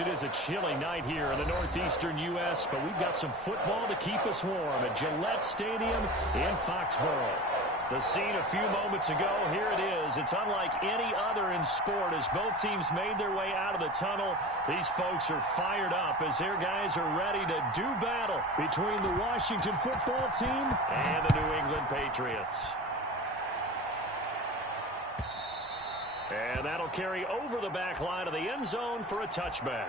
It is a chilly night here in the northeastern U.S., but we've got some football to keep us warm at Gillette Stadium in Foxborough. The scene a few moments ago, here it is. It's unlike any other in sport as both teams made their way out of the tunnel. These folks are fired up as their guys are ready to do battle between the Washington football team and the New England Patriots. And that'll carry over the back line of the end zone for a touchback.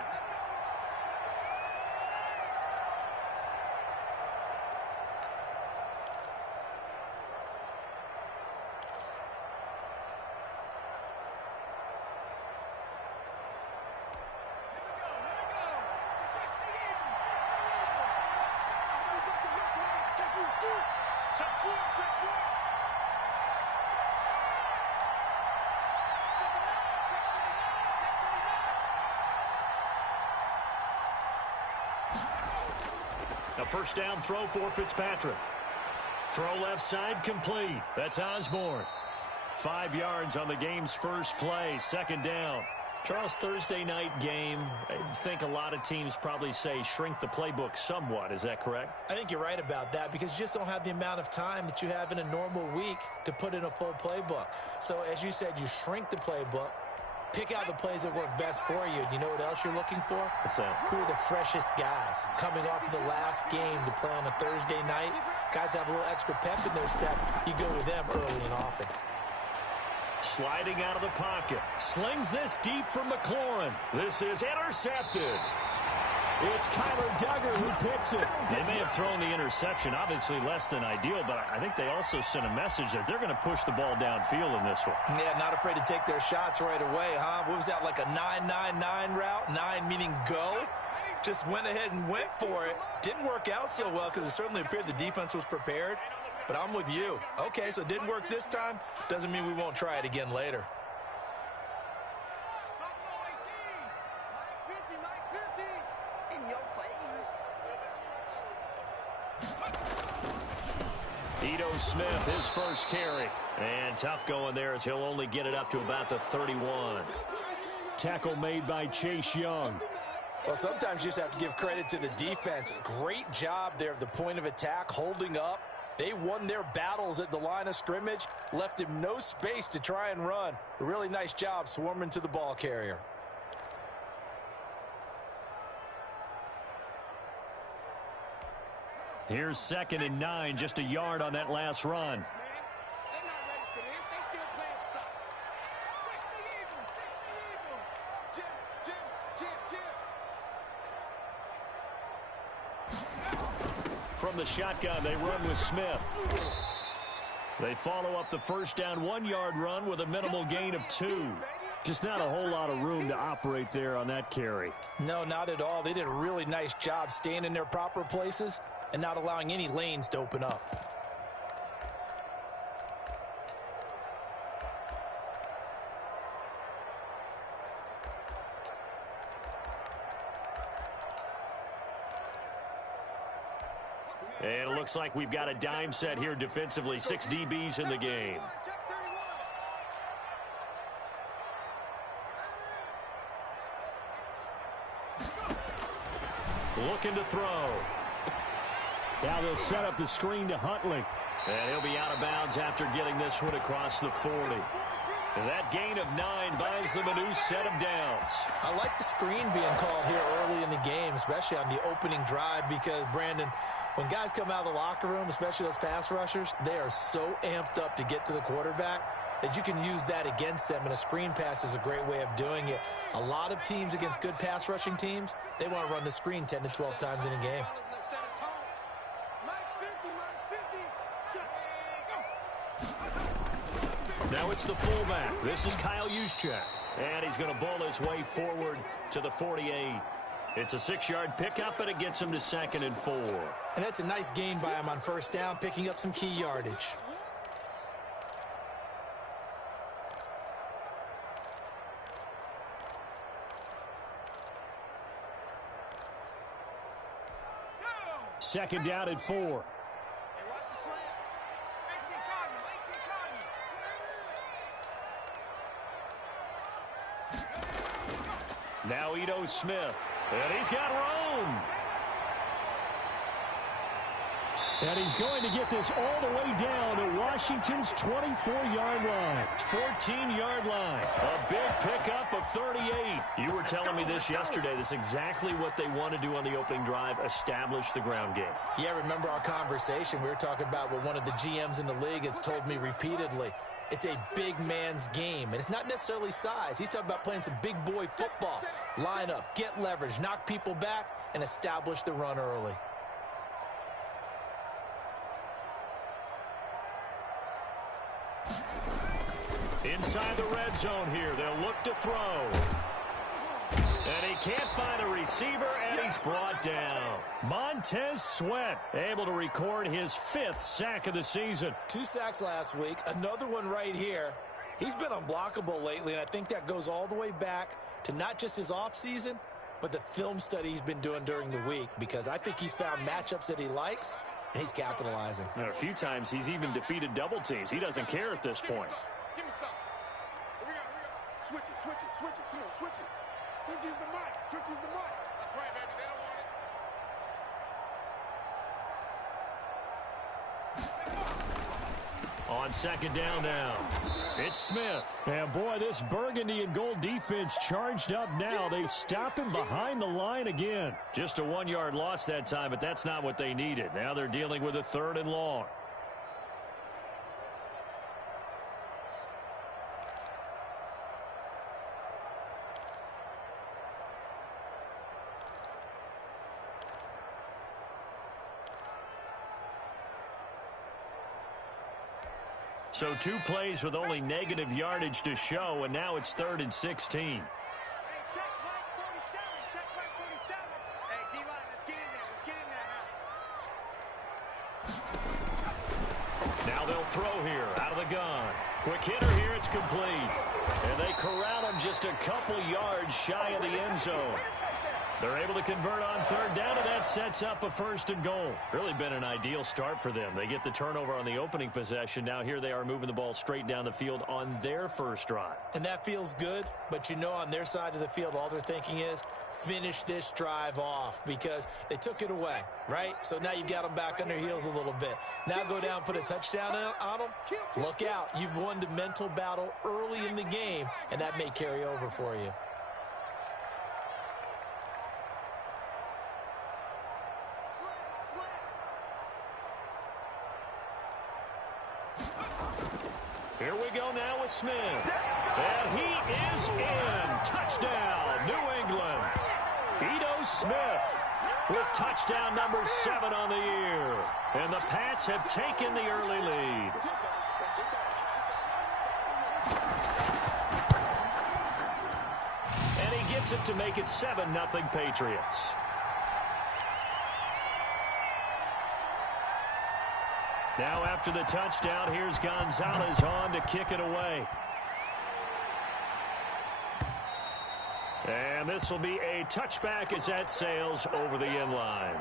A first down throw for Fitzpatrick. Throw left side complete. That's Osborne. 5 yards on the game's first play. Second down. Charles, Thursday night game, I think a lot of teams probably say shrink the playbook somewhat. Is that correct? I think you're right about that because you just don't have the amount of time that you have in a normal week to put in a full playbook. So as you said, you shrink the playbook. Pick out the plays that work best for you. You know what else you're looking for? What's that? Who are the freshest guys coming off of the last game to play on a Thursday night? Guys have a little extra pep in their step. You go with them early and often. Sliding out of the pocket. Slings this deep from McLaurin. This is intercepted. It's Kyler Duggar who picks it. They may have thrown the interception, obviously less than ideal, but I think they also sent a message that they're going to push the ball downfield in this one. Yeah, not afraid to take their shots right away, huh? What was that, like a 9-9-9 route? 9 meaning go? Just went ahead and went for it. Didn't work out so well because it certainly appeared the defense was prepared. But I'm with you. Okay, so it didn't work this time. Doesn't mean we won't try it again later. Ito Smith, his first carry. And tough going there as he'll only get it up to about the 31. Tackle made by Chase Young. Well, sometimes you just have to give credit to the defense. Great job there at the point of attack, holding up. They won their battles at the line of scrimmage, left him no space to try and run. A really nice job swarming to the ball carrier. Here's 2nd and 9, just a yard on that last run. From the shotgun, they run with Smith. They follow up the first down 1-yard run with a minimal gain of 2. Just not a whole lot of room to operate there on that carry. No, not at all. They did a really nice job staying in their proper places and not allowing any lanes to open up. And it looks like we've got a dime set here defensively. 6 DBs in the game. Looking to throw. Now they'll set up the screen to Huntley. And he'll be out of bounds after getting this one across the 40. And that gain of 9 buys them a new set of downs. I like the screen being called here early in the game, especially on the opening drive, because, Brandon, when guys come out of the locker room, especially those pass rushers, they are so amped up to get to the quarterback that you can use that against them, and a screen pass is a great way of doing it. A lot of teams against good pass rushing teams, they want to run the screen 10 to 12 times in a game. Now it's the fullback. This is Kyle Juszczyk. And he's going to bowl his way forward to the 48. It's a 6-yard pickup, and it gets him to 2nd and 4. And that's a nice gain by him on first down, picking up some key yardage. Second down at 4. Now Ito Smith. And he's got room. And he's going to get this all the way down to Washington's 24-yard line. 14-yard line. A big pickup of 38. You were telling me this yesterday. This is exactly what they want to do on the opening drive, establish the ground game. Yeah, remember our conversation. We were talking about what one of the GMs in the league has told me repeatedly. It's a big man's game, and it's not necessarily size. He's talking about playing some big boy football. Line up, get leverage, knock people back, and establish the run early. Inside the red zone here, they'll look to throw. And he can't find a receiver, and he's brought down. Montez Sweat able to record his 5th sack of the season. 2 sacks last week, another one right here. He's been unblockable lately, and I think that goes all the way back to not just his offseason, but the film study he's been doing during the week, because I think he's found matchups that he likes, and he's capitalizing. And a few times he's even defeated double teams. He doesn't care at this point. Give me something. Here we go. Switch it, switch it, switch it. Come on, switch it. 50's the mic. 50's the mic. That's right, baby. They don't want it. On second down now, it's Smith. And boy, this burgundy and gold defense charged up now. They stop him behind the line again. Just a 1-yard loss that time, but that's not what they needed. Now they're dealing with a 3rd and long. So 2 plays with only negative yardage to show, and now it's 3rd and 16. Hey, check right 47. Check right 47. Hey, D-line, let's get in there. Let's get in there now. Now they'll throw here out of the gun. Quick hitter here, it's complete. And they corral him just a couple yards shy of the end zone. They're able to convert on 3rd down, and that sets up a 1st and goal. Really been an ideal start for them. They get the turnover on the opening possession. Now here they are moving the ball straight down the field on their first drive. And that feels good, but you know on their side of the field, all they're thinking is finish this drive off because they took it away, right? So now you've got them back on their heels a little bit. Now go down, put a touchdown on them. Look out. You've won the mental battle early in the game, and that may carry over for you. Here we go now with Smith. And he is in. Touchdown, New England. Ito Smith with touchdown number 7 on the year. And the Pats have taken the early lead. And he gets it to make it 7-0 Patriots. Now after the touchdown, here's Gonzalez on to kick it away. And this will be a touchback as that sails over the end line.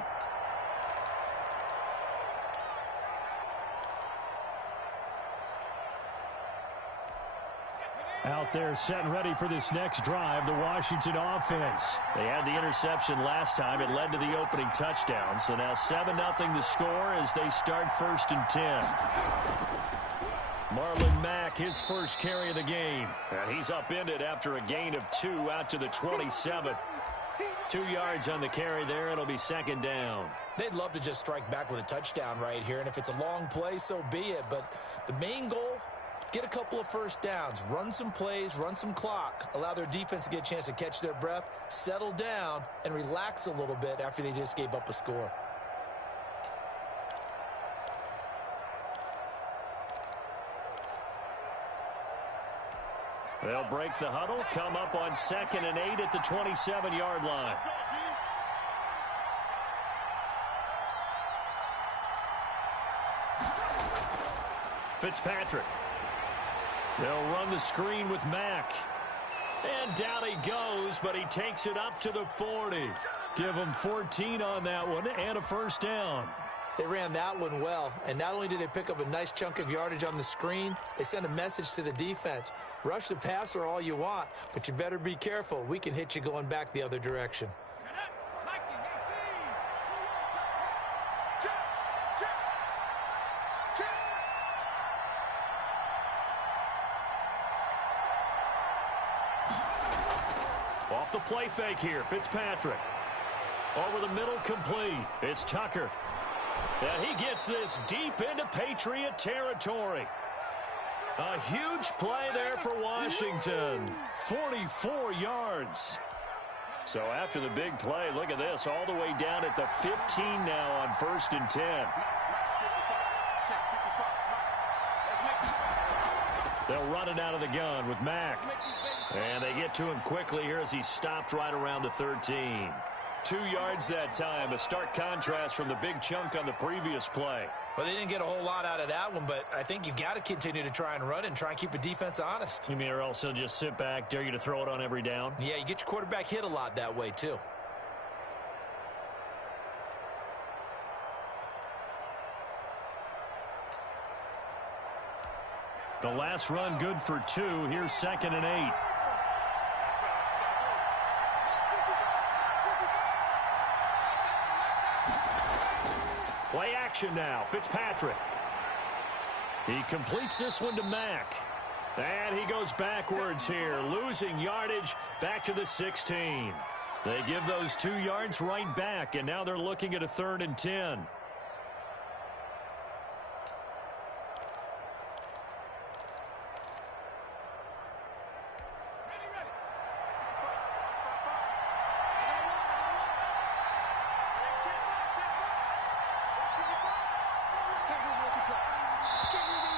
Out there set and ready for this next drive, the Washington offense. They had the interception last time. It led to the opening touchdown. So now 7-0 the score as they start 1st and 10. Marlon Mack, his first carry of the game. And he's upended after a gain of 2 out to the 27. 2 yards on the carry there. It'll be 2nd down. They'd love to just strike back with a touchdown right here. And if it's a long play, so be it. But the main goal, get a couple of first downs, run some plays, run some clock, allow their defense to get a chance to catch their breath, settle down, and relax a little bit after they just gave up a score. They'll break the huddle, come up on 2nd and 8 at the 27-yard line. Fitzpatrick. They'll run the screen with Mack. And down he goes, but he takes it up to the 40. Give him 14 on that one and a 1st down. They ran that one well, and not only did they pick up a nice chunk of yardage on the screen, they sent a message to the defense. Rush the passer all you want, but you better be careful. We can hit you going back the other direction. Off the play fake here, Fitzpatrick. Over the middle, complete. It's Tucker. And he gets this deep into Patriot territory. A huge play there for Washington. 44 yards. So after the big play, look at this. All the way down at the 15 now on 1st and 10. They'll run it out of the gun with Mack. And they get to him quickly here as he stopped right around the 13. 2 yards that time. A stark contrast from the big chunk on the previous play. Well, they didn't get a whole lot out of that one, but I think you've got to continue to try and run and try and keep the defense honest. You mean or else he'll just sit back, dare you to throw it on every down? Yeah, you get your quarterback hit a lot that way, too. The last run good for 2. Here's 2nd and 8. Play action now. Fitzpatrick. He completes this one to Mack. And he goes backwards here, losing yardage back to the 16. They give those 2 yards right back, and now they're looking at a 3rd and 10.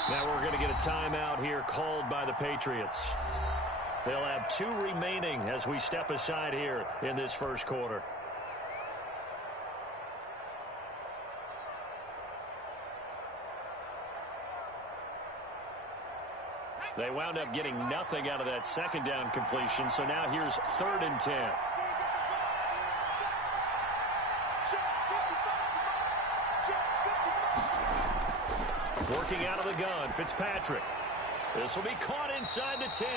Now we're going to get a timeout here called by the Patriots. They'll have 2 remaining as we step aside here in this first quarter. They wound up getting nothing out of that 2nd down completion, so now here's 3rd and 10. Working out of the gun, Fitzpatrick. This will be caught inside the 10.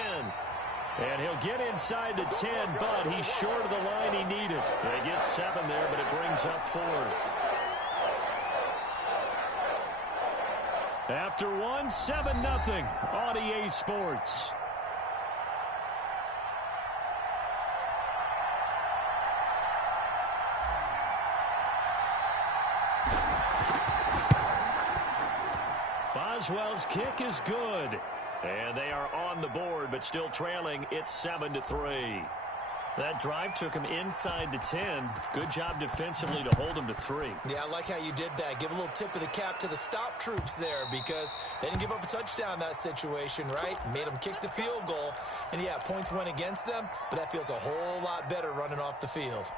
And he'll get inside the 10, but he's short of the line he needed. They get 7 there, but it brings up 4th. After 1, 7-0 on EA Sports. Boswell's kick is good. And they are on the board, but still trailing. It's 7-3. That drive took him inside the 10. Good job defensively to hold him to 3. Yeah, I like how you did that. Give a little tip of the cap to the stop troops there because they didn't give up a touchdown in that situation, right? Made them kick the field goal. And, yeah, points went against them, but that feels a whole lot better running off the field.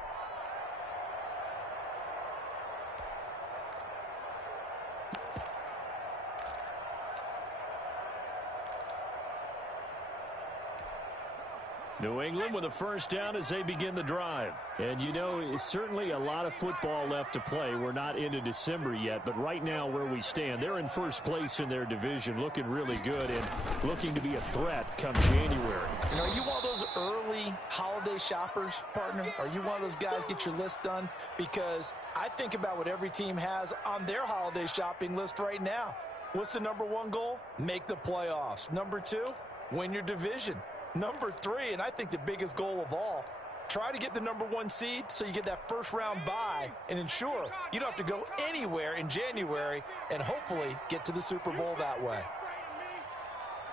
New England with a first down as they begin the drive. And, you know, it's certainly a lot of football left to play. We're not into December yet, but right now where we stand, they're in first place in their division, looking really good and looking to be a threat come January. You know, are you one of those early holiday shoppers, partner? Are you one of those guys get your list done? Because I think about what every team has on their holiday shopping list right now. What's the #1 goal? Make the playoffs. #2, win your division. #3, and I think the biggest goal of all, try to get the #1 seed so you get that first-round bye and ensure you don't have to go anywhere in January and hopefully get to the Super Bowl that way.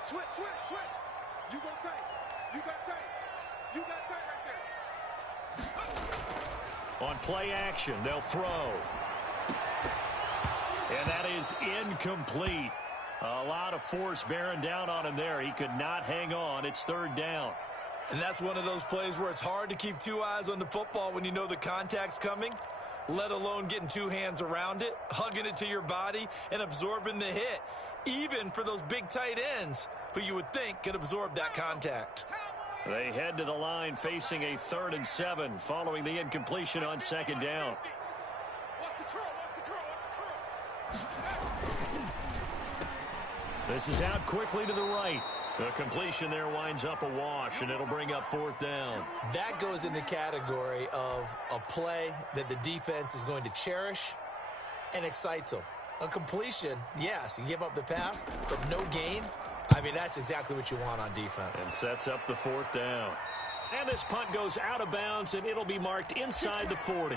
Switch. You go tight. You got tight. You got tight right there. On play action, they'll throw. And that is incomplete. A lot of force bearing down on him there. He could not hang on. It's 3rd down. And that's one of those plays where it's hard to keep 2 eyes on the football when you know the contact's coming, let alone getting 2 hands around it, hugging it to your body, and absorbing the hit, even for those big tight ends who you would think could absorb that contact. They head to the line facing a 3rd and 7 following the incompletion on 2nd down. This is out quickly to the right. The completion there winds up a wash, and it'll bring up 4th down. That goes in the category of a play that the defense is going to cherish and excites them. A completion, yes, you give up the pass, but no gain. I mean, that's exactly what you want on defense. And sets up the 4th down. And this punt goes out of bounds, and it'll be marked inside the 40.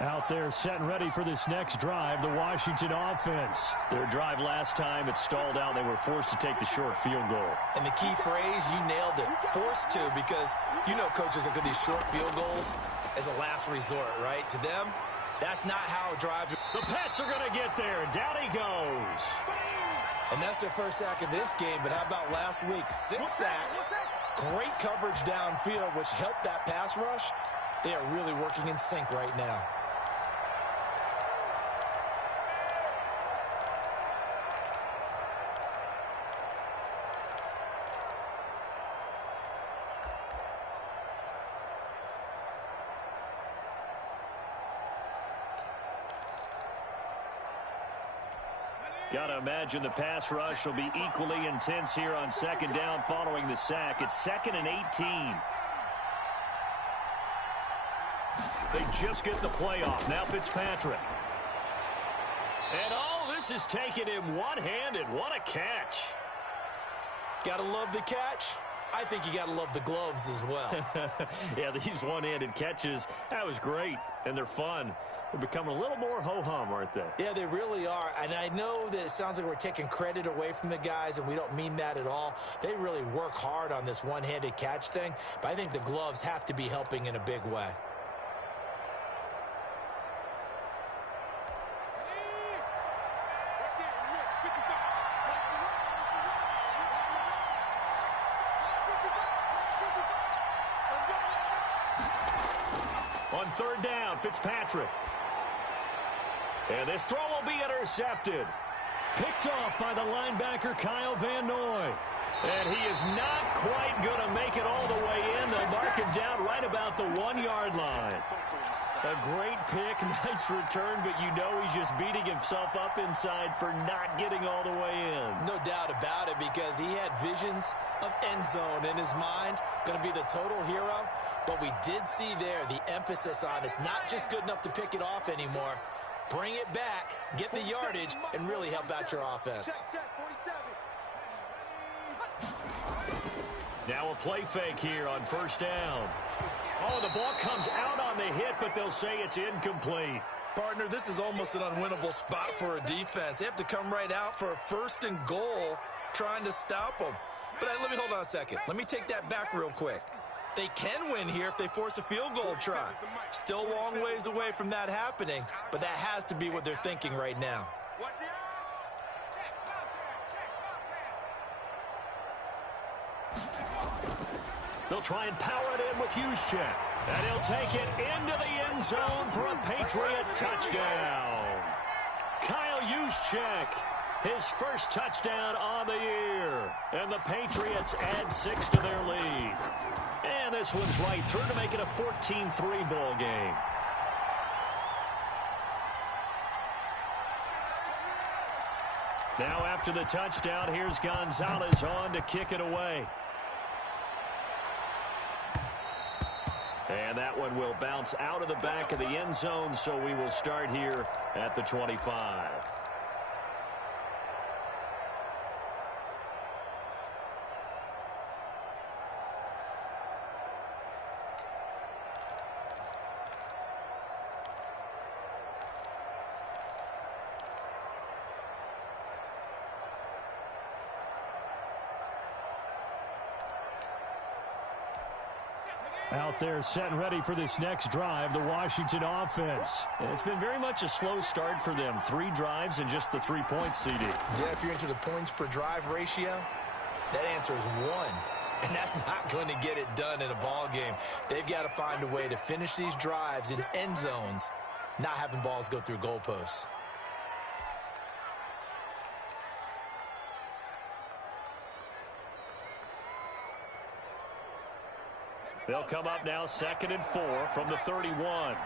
Out there set and ready for this next drive, the Washington offense. Their drive last time, it stalled out. They were forced to take the short field goal. And the key phrase, you nailed it, forced to, because you know coaches look at these short field goals as a last resort, right? To them, that's not how drives. The Pats are going to get there. Down he goes. And that's their first sack of this game, but how about last week? 6 sacks, great coverage downfield, which helped that pass rush. They are really working in sync right now. Got to imagine the pass rush will be equally intense here on 2nd down following the sack. It's 2nd and 18. They just get the play off. Now Fitzpatrick. And this is taken him one-handed. What a catch. Gotta love the catch. I think you gotta love the gloves as well. Yeah, these one-handed catches, that was great, and they're fun. They're becoming a little more ho-hum, aren't they? Yeah, they really are, and I know that it sounds like we're taking credit away from the guys, and we don't mean that at all. They really work hard on this one-handed catch thing, but I think the gloves have to be helping in a big way. On 3rd down, Fitzpatrick. And this throw will be intercepted. Picked off by the linebacker, Kyle Van Noy. And he is not quite going to make it all the way in. They'll mark him down right about the 1-yard line. A great pick, nice return, but you know he's just beating himself up inside for not getting all the way in. No doubt about it, because he had visions of end zone in his mind. Going to be the total hero. But we did see there the emphasis on it's not just good enough to pick it off anymore. Bring it back, get the yardage, and really help out your offense. Now a play fake here on 1st down. Oh, the ball comes out on the hit, but they'll say it's incomplete. Partner, this is almost an unwinnable spot for a defense. They have to come right out for a 1st and goal trying to stop them. But let me hold on a second. Let me take that back real quick. They can win here if they force a field goal try. Still a long ways away from that happening, but that has to be what they're thinking right now. They'll try and power it in with Juszczyk. And he'll take it into the end zone for a Patriot touchdown. Kyle Juszczyk, his first touchdown on the year. And the Patriots add 6 to their lead. And this one's right through to make it a 14-3 ball game. Now after the touchdown, here's Gonzalez on to kick it away. And that one will bounce out of the back of the end zone, so we will start here at the 25. Out there set and ready for this next drive, the Washington offense. It's been very much a slow start for them. 3 drives and just the 3 points, CD. Yeah, if you're into the points per drive ratio, that answer is 1. And that's not going to get it done in a ball game. They've got to find a way to finish these drives in end zones, not having balls go through goalposts. They'll come up now 2nd and 4 from the 31.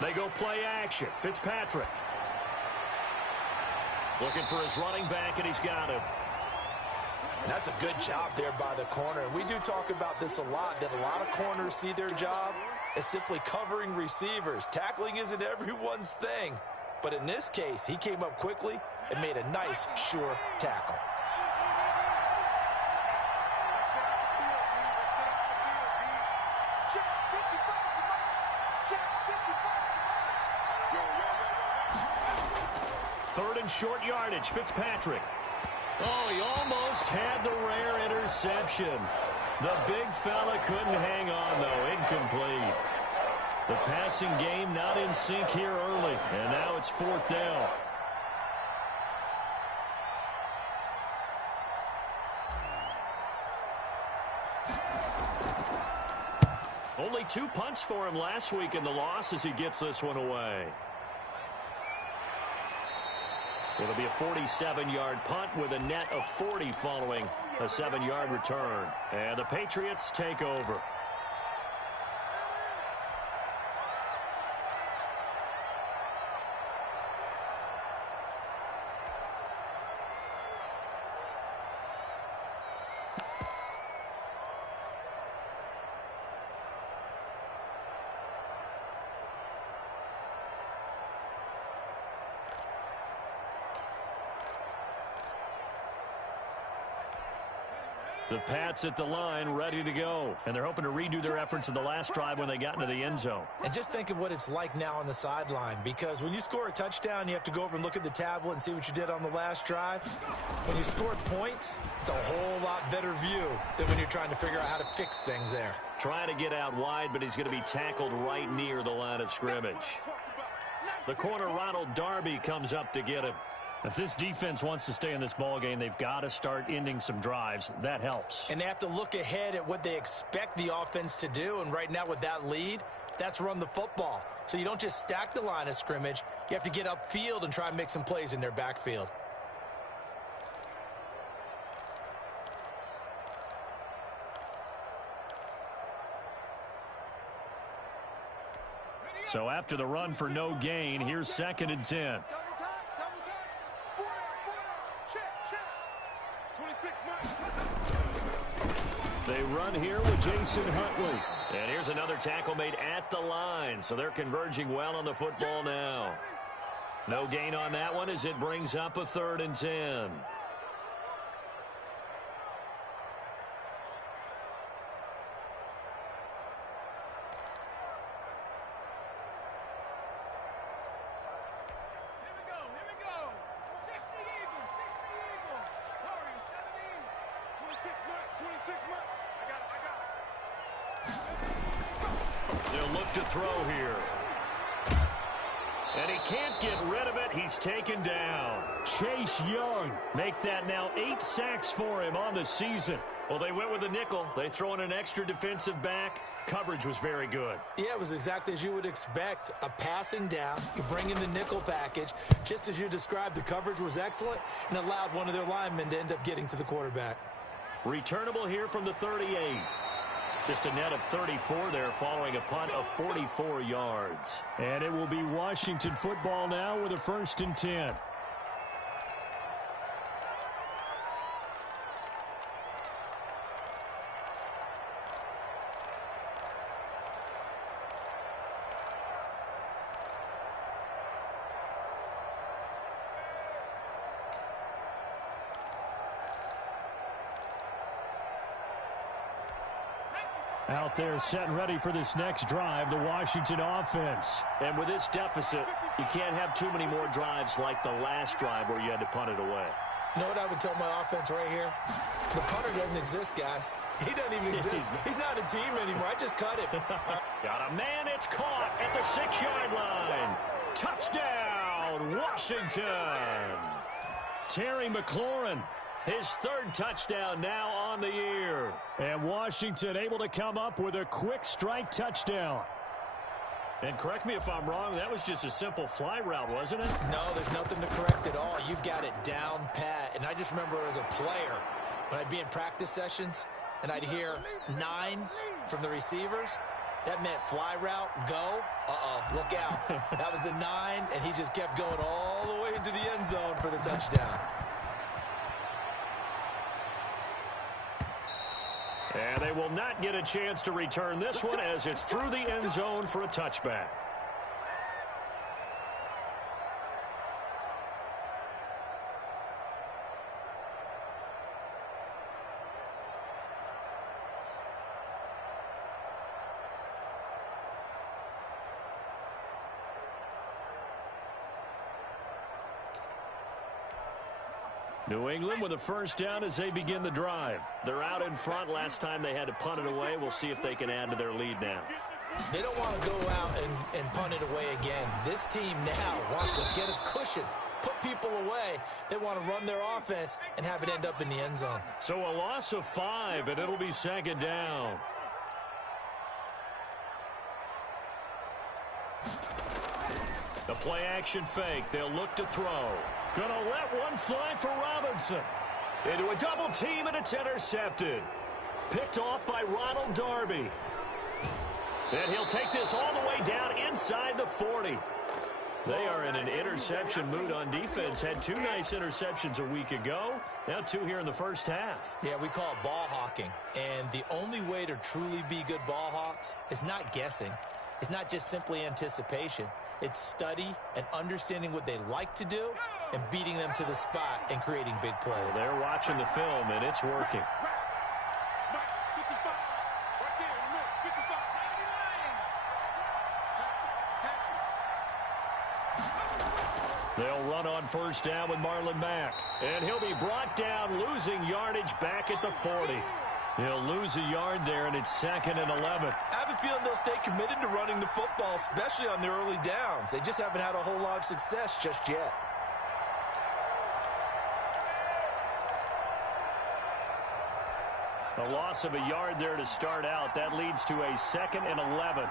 They go play action. Fitzpatrick. Looking for his running back, and he's got him. That's a good job there by the corner. We do talk about this a lot, that a lot of corners see their job as simply covering receivers. Tackling isn't everyone's thing. But in this case, he came up quickly and made a nice, sure tackle. Third and short yardage, Fitzpatrick. Oh, he almost had the rare interception. The big fella couldn't hang on, though. Incomplete. The passing game not in sync here early, and now it's 4th down. Only 2 punts for him last week in the loss as he gets this one away. It'll be a 47-yard punt with a net of 40 following a 7-yard return. And the Patriots take over. The Pats at the line, ready to go. And they're hoping to redo their efforts in the last drive when they got into the end zone. And just think of what it's like now on the sideline, because when you score a touchdown, you have to go over and look at the tablet and see what you did on the last drive. When you score points, it's a whole lot better view than when you're trying to figure out how to fix things there. Trying to get out wide, but he's going to be tackled right near the line of scrimmage. The corner, Ronald Darby, comes up to get him. If this defense wants to stay in this ballgame, they've got to start ending some drives. That helps. And they have to look ahead at what they expect the offense to do. And right now with that lead, that's run the football. So you don't just stack the line of scrimmage. You have to get upfield and try and make some plays in their backfield. So after the run for no gain, here's 2nd and 10. They run here with Jason Huntley. And here's another tackle made at the line. So they're converging well on the football now. No gain on that one as it brings up a 3rd and 10. They'll look to throw here. And he can't get rid of it. He's taken down. Chase Young. Make that now 8 sacks for him on the season. Well, they went with a nickel. They throw in an extra defensive back. Coverage was very good. Yeah, it was exactly as you would expect. A passing down. You bring in the nickel package. Just as you described, the coverage was excellent and allowed one of their linemen to end up getting to the quarterback. Returnable here from the 38. Just a net of 34 there following a punt of 44 yards. And it will be Washington football now with a 1st and 10. Out there set and ready for this next drive, the Washington offense. And with this deficit, you can't have too many more drives like the last drive where you had to punt it away. You know what I would tell my offense right here? The punter doesn't exist, guys. He doesn't even exist. He's not a team anymore. I just cut him. Got a man. It's caught at the 6-yard line. Touchdown, Washington. Terry McLaurin. His 3rd touchdown now on the year. And Washington able to come up with a quick strike touchdown. And correct me if I'm wrong, that was just a simple fly route, wasn't it? No, there's nothing to correct at all. You've got it down pat. And I just remember as a player, when I'd be in practice sessions and I'd hear 9 from the receivers, that meant fly route, go, look out. That was the 9, and he just kept going all the way into the end zone for the touchdown. And they will not get a chance to return this one as it's through the end zone for a touchback. New England with a first down as they begin the drive. They're out in front. Last time they had to punt it away. We'll see if they can add to their lead now. They don't want to go out and punt it away again. This team now wants to get a cushion, put people away. They want to run their offense and have it end up in the end zone. So a loss of 5, and it'll be second down. The play action fake. They'll look to throw. Gonna let one fly for Robinson. Into a double team, and it's intercepted. Picked off by Ronald Darby. And he'll take this all the way down inside the 40. They are in an interception mood on defense. Had 2 nice interceptions a week ago. Now 2 here in the first half. Yeah, we call it ball hawking. And the only way to truly be good ball hawks is not guessing. It's not just simply anticipation. It's study and understanding what they like to do and beating them to the spot and creating big plays. Well, they're watching the film, and it's working. They'll run on first down with Marlon Mack. And he'll be brought down, losing yardage back at the 40. He'll lose a yard there, and it's 2nd and 11. I have a feeling they'll stay committed to running the football, especially on the early downs. They just haven't had a whole lot of success just yet. A loss of a yard there to start out. That leads to a 2nd and 11.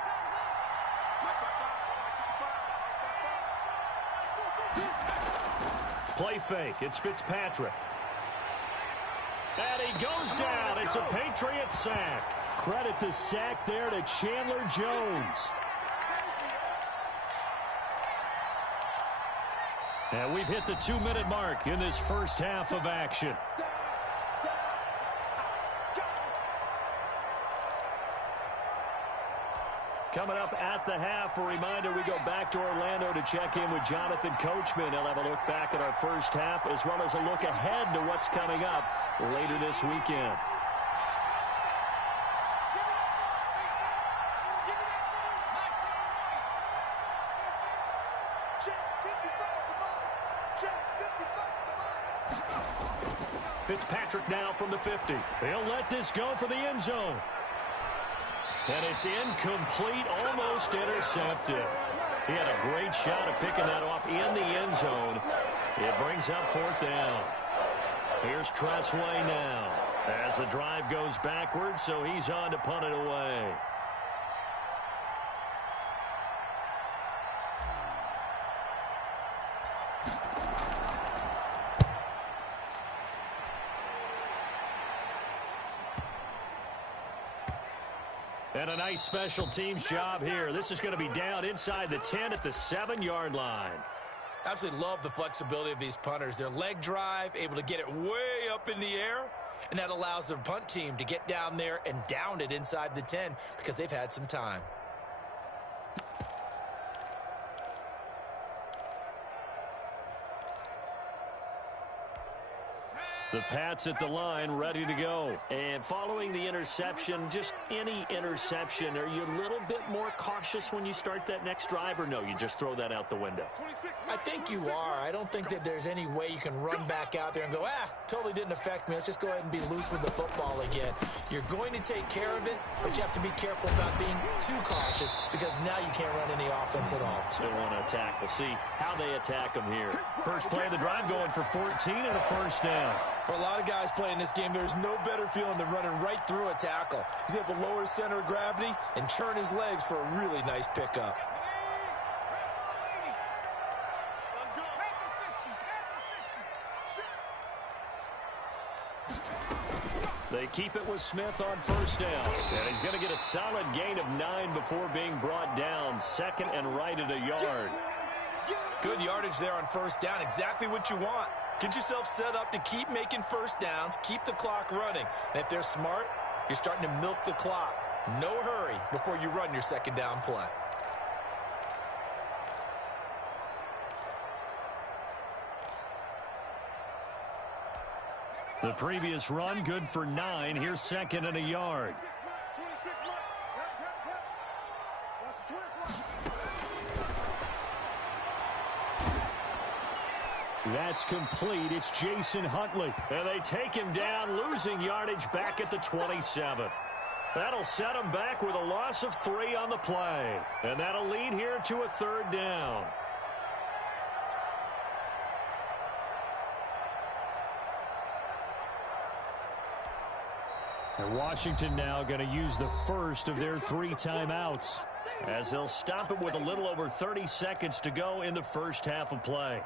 Play fake. It's Fitzpatrick. And he goes down. It's a Patriots sack. Credit the sack there to Chandler Jones. And we've hit the 2-minute mark in this first half of action. Coming up at the half, a reminder, we go back to Orlando to check in with Jonathan Coachman. He'll have a look back at our first half as well as a look ahead to what's coming up later this weekend. Fitzpatrick now from the 50. He'll let this go for the end zone. And it's incomplete, almost intercepted. He had a great shot at picking that off in the end zone. It brings up 4th down. Here's Tressway now as the drive goes backwards, so he's on to punt it away. And a nice special teams job here. This is going to be down inside the 10 at the 7-yard line. Absolutely love the flexibility of these punters. Their leg drive, able to get it way up in the air, and that allows their punt team to get down there and down it inside the 10 because they've had some time. The Pats at the line, ready to go. And following the interception, just any interception, are you a little bit more cautious when you start that next drive, or no, you just throw that out the window? I think you are. I don't think that there's any way you can run back out there and go, totally didn't affect me. Let's just go ahead and be loose with the football again. You're going to take care of it, but you have to be careful about being too cautious because now you can't run any offense at all. Still want to attack. We'll see how they attack them here. First play of the drive going for 14 and a first down. For a lot of guys playing this game, there's no better feeling than running right through a tackle. He's able to lower his center of gravity and churn his legs for a really nice pickup. They keep it with Smith on first down. And he's going to get a solid gain of 9 before being brought down. Second and right at a yard. Good yardage there on first down. Exactly what you want. Get yourself set up to keep making first downs, keep the clock running. And if they're smart, you're starting to milk the clock. No hurry before you run your second down play. The previous run, good for 9. Here's second and a yard. That's complete. It's Jason Huntley. And they take him down, losing yardage back at the 27. That'll set him back with a loss of 3 on the play. And that'll lead here to a third down. And Washington now going to use the first of their 3 timeouts, as they'll stop it with a little over 30 seconds to go in the first half of play.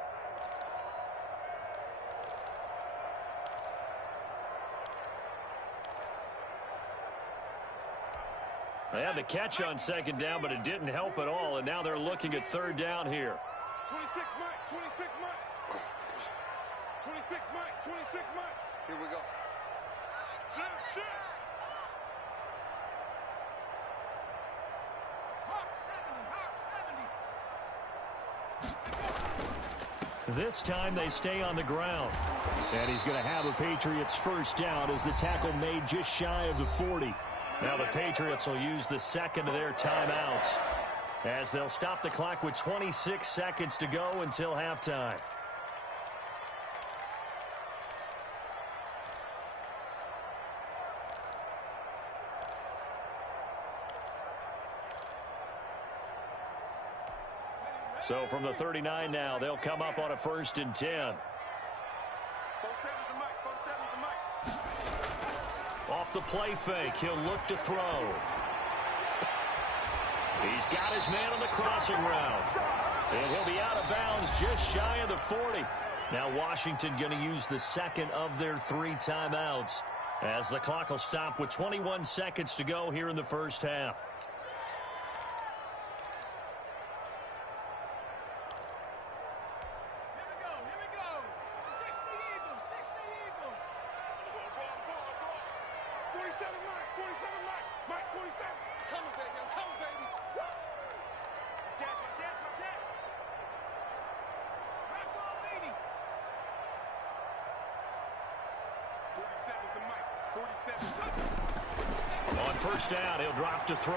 They had the catch on second down, but it didn't help at all, and now they're looking at third down here. 26 Mike, 26 Mike. 26 Mike, 26 Mike. Here we go. Shit. This time they stay on the ground. And he's going to have a Patriots first down as the tackle made just shy of the 40. Now the Patriots will use the second of their timeouts, as they'll stop the clock with 26 seconds to go until halftime. So from the 39 now, they'll come up on a 1st and 10. Off the play fake, he'll look to throw. He's got his man on the crossing route. And he'll be out of bounds just shy of the 40. Now Washington going to use the second of their 3 timeouts, as the clock will stop with 21 seconds to go here in the first half. On first down, he'll drop to throw.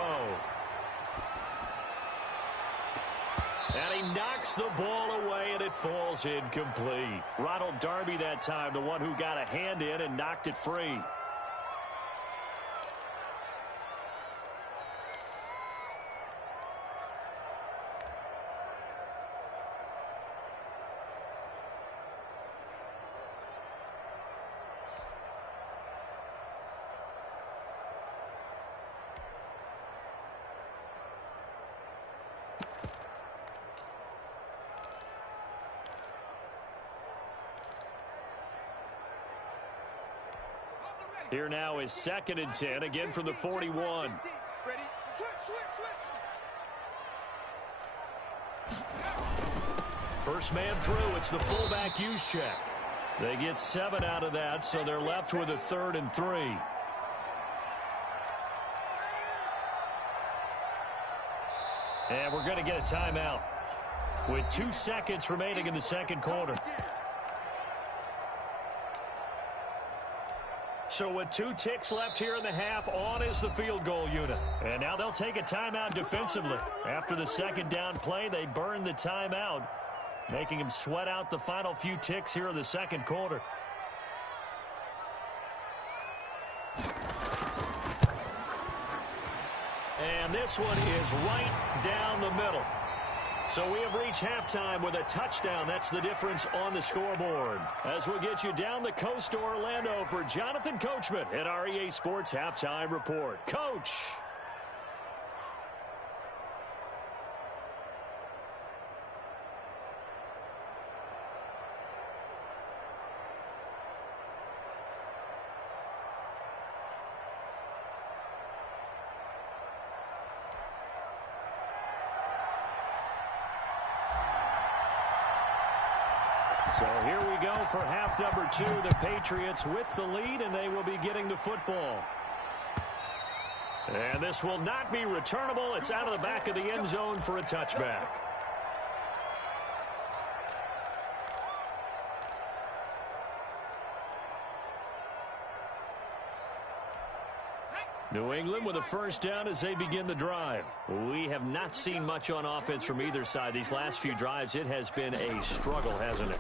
And he knocks the ball away, and it falls incomplete. Ronald Darby that time, the one who got a hand in and knocked it free. Here now is 2nd and 10, again from the 41. First man through, it's the fullback use check. They get 7 out of that, so they're left with a 3rd and 3. And we're going to get a timeout with 2 seconds remaining in the second quarter. So with 2 ticks left here in the half, on is the field goal unit. And now they'll take a timeout defensively. After the second down play, they burn the timeout, making them sweat out the final few ticks here in the second quarter. And this one is right down the middle. So we have reached halftime with a touchdown. That's the difference on the scoreboard. As we'll get you down the coast to Orlando for Jonathan Coachman at our EA Sports Halftime Report. Coach. So here we go for half number 2. The Patriots with the lead, and they will be getting the football. And this will not be returnable. It's out of the back of the end zone for a touchback. New England with a first down as they begin the drive. We have not seen much on offense from either side. These last few drives, it has been a struggle, hasn't it?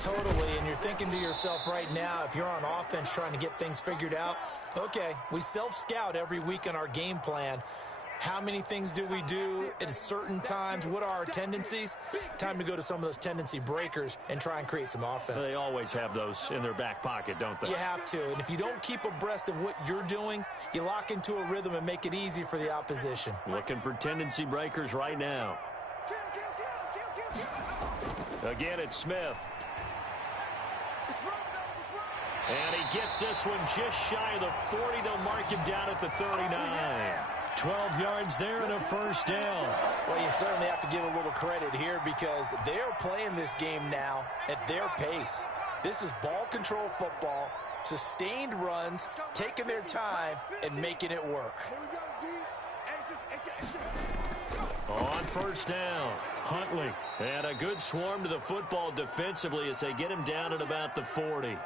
Totally, and you're thinking to yourself right now, if you're on offense trying to get things figured out, okay, we self-scout every week on our game plan. How many things do we do at certain times? What are our tendencies? Time to go to some of those tendency breakers and try and create some offense. They always have those in their back pocket, don't they? You have to. And if you don't keep abreast of what you're doing, you lock into a rhythm and make it easy for the opposition. Looking for tendency breakers right now. Again, it's Smith. And he gets this one just shy of the 40. They'll mark him down at the 39. 12 yards there and a first down. Well, you certainly have to give a little credit here because they're playing this game now at their pace. This is ball control football, sustained runs, taking their time, and making it work. On first down, Huntley. And a good swarm to the football defensively as they get him down at about the 40.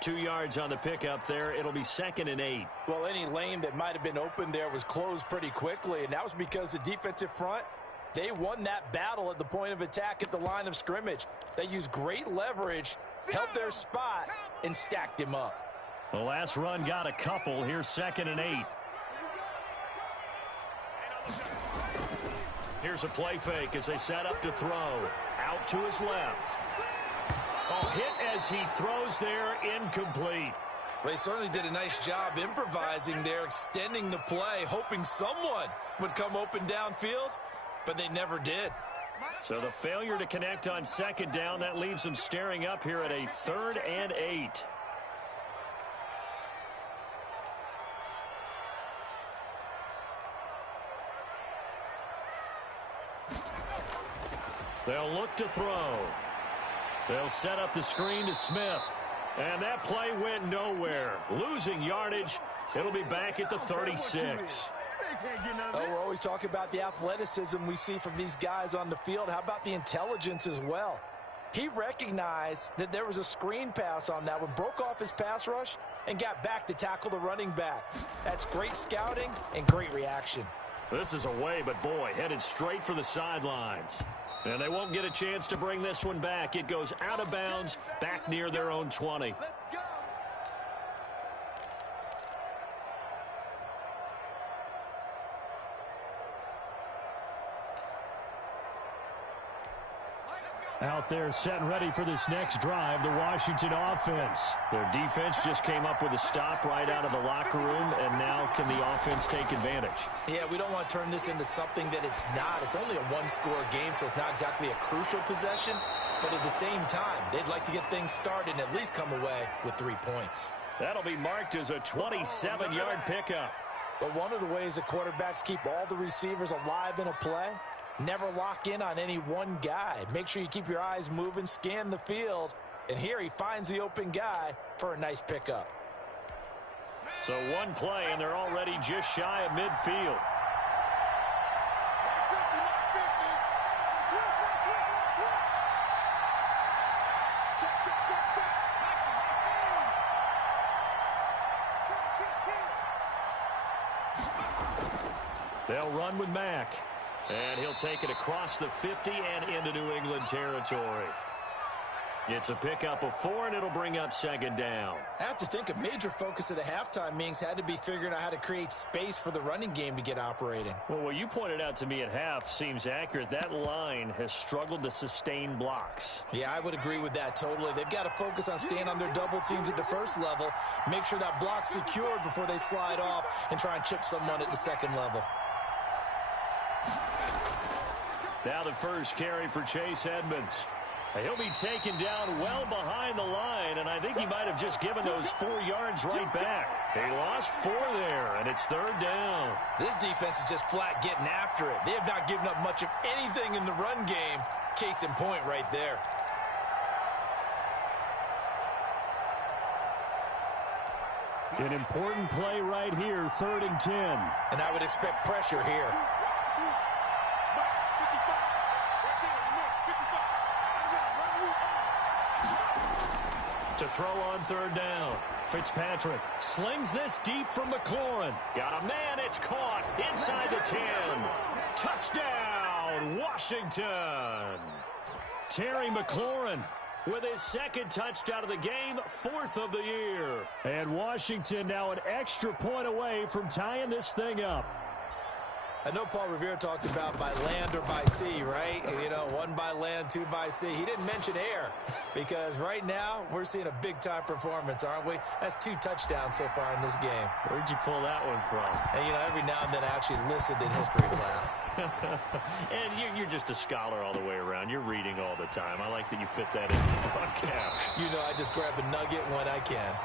2 yards on the pickup there. It'll be 2nd and 8. Well, any lane that might have been open there was closed pretty quickly, and that was because the defensive front, they won that battle at the point of attack at the line of scrimmage. They used great leverage, held their spot, and stacked him up. The last run got a couple. Here's 2nd and 8. Here's a play fake as they set up to throw. Out to his left. Oh, hit as he throws there, incomplete. They certainly did a nice job improvising there, extending the play, hoping someone would come open downfield, but they never did. So the failure to connect on 2nd down, that leaves them staring up here at a 3rd and 8. They'll look to throw. They'll set up the screen to Smith. And that play went nowhere. Losing yardage. It'll be back at the 36. Oh, we're always talking about the athleticism we see from these guys on the field. How about the intelligence as well? He recognized that there was a screen pass on that one, broke off his pass rush, and got back to tackle the running back. That's great scouting and great reaction. This is away, but boy, headed straight for the sidelines. And they won't get a chance to bring this one back. It goes out of bounds, back near their own 20. Out there set and ready for this next drive, the Washington offense. Their defense just came up with a stop right out of the locker room, and now can the offense take advantage? Yeah, we don't want to turn this into something that it's not. It's only a one-score game, so it's not exactly a crucial possession. But at the same time, they'd like to get things started and at least come away with 3 points. That'll be marked as a 27-yard pickup. But one of the ways the quarterbacks keep all the receivers alive in a play, never lock in on any one guy. Make sure you keep your eyes moving, scan the field, and here he finds the open guy for a nice pickup. So one play, and they're already just shy of midfield. They'll run with Mack. And he'll take it across the 50 and into New England territory. It's a pickup of 4, and it'll bring up 2nd down. I have to think a major focus of the halftime meetings had to be figuring out how to create space for the running game to get operating. Well, what you pointed out to me at half seems accurate. That line has struggled to sustain blocks. Yeah, I would agree with that totally. They've got to focus on staying on their double teams at the first level, make sure that block's secured before they slide off and try and chip someone at the 2nd level. Now the first carry for Chase Edmonds. He'll be taken down well behind the line, and I think he might have just given those 4 yards right back. He lost 4 there, and it's 3rd down. This defense is just flat getting after it. They have not given up much of anything in the run game. Case in point right there. An important play right here, 3rd and 10. And I would expect pressure here. To throw on 3rd down. Fitzpatrick slings this deep from McLaurin. Got a man, it's caught inside the 10. Touchdown, Washington. Terry McLaurin with his 2nd touchdown of the game, 4th of the year. And Washington now an extra point away from tying this thing up. I know Paul Revere talked about by land or by sea, right? You know, 1 by land, 2 by sea. He didn't mention air because right now we're seeing a big-time performance, aren't we? That's 2 touchdowns so far in this game. Where'd you pull that one from? And, you know, every now and then I actually listened in history class. And you're just a scholar all the way around. You're reading all the time. I like that you fit that in the broadcast. You know, I just grab a nugget when I can.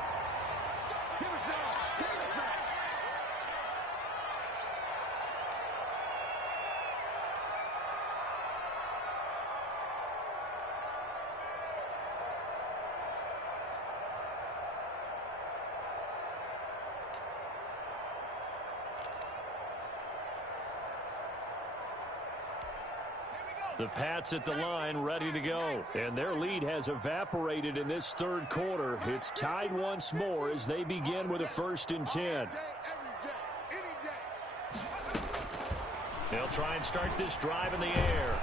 The Pats at the line, ready to go. And their lead has evaporated in this 3rd quarter. It's tied once more as they begin with a 1st and 10. They'll try and start this drive in the air.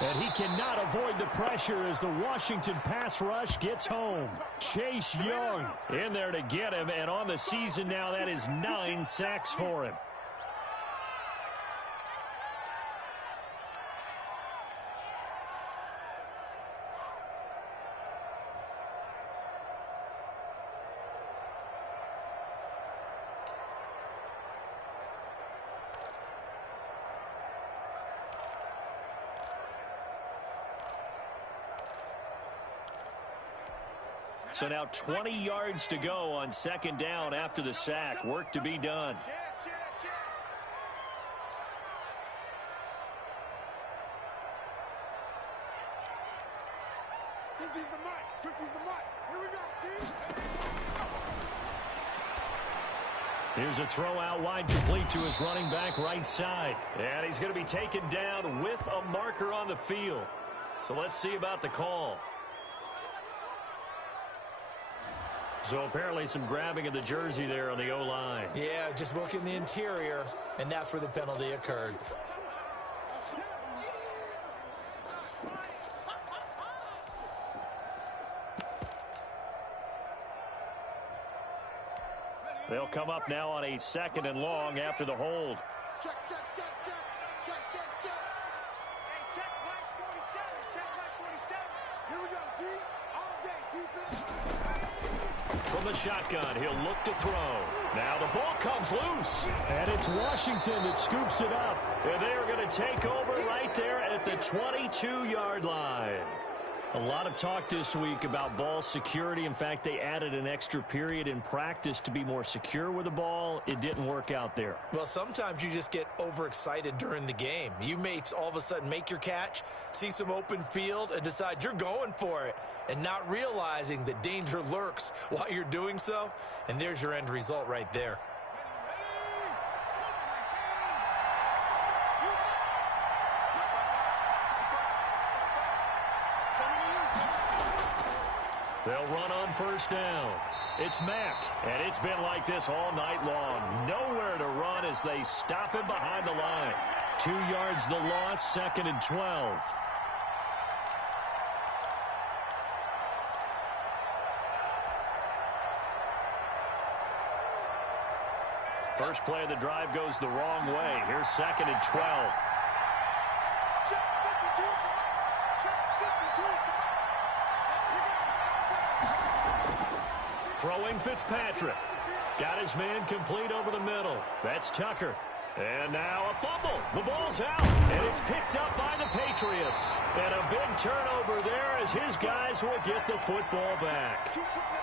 And he cannot avoid the pressure as the Washington pass rush gets home. Chase Young in there to get him. And on the season now, that is 9 sacks for him. So now 20 yards to go on 2nd down after the sack. Work to be done. Here's a throw out wide, complete to his running back right side. And he's going to be taken down with a marker on the field. So let's see about the call. So apparently some grabbing of the jersey there on the O-line. Yeah, just look in the interior, and that's where the penalty occurred. They'll come up now on a 2nd and long after the hold. Check, check, check, check, check, check, check. Hey, check right 47, check right 47. Here we go, D, all day, defense. From the shotgun, he'll look to throw. Now the ball comes loose. And it's Washington that scoops it up. And they are going to take over right there at the 22-yard line. A lot of talk this week about ball security. In fact, they added an extra period in practice to be more secure with the ball. It didn't work out there. Well, sometimes you just get overexcited during the game. You may all of a sudden make your catch, see some open field, and decide you're going for it, and not realizing that danger lurks while you're doing so. And there's your end result right there. They'll run on 1st down. It's Mack, and it's been like this all night long. Nowhere to run as they stop him behind the line. 2 yards the loss, 2nd and 12. First play of the drive goes the wrong way. Here's 2nd and 12. Throwing Fitzpatrick. Got his man complete over the middle. That's Tucker. And now a fumble. The ball's out, and it's picked up by the Patriots. And a big turnover there as his guys will get the football back.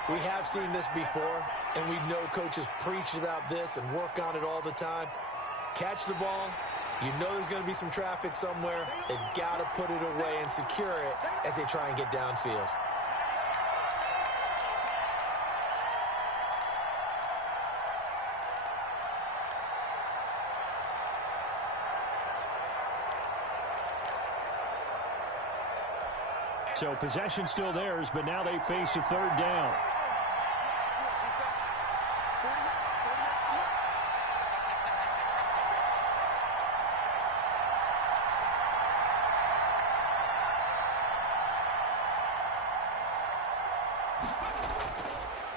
We have seen this before, and we know coaches preach about this and work on it all the time. Catch the ball. You know there's going to be some traffic somewhere. They've got to put it away and secure it as they try and get downfield. So possession still theirs, but now they face a third down.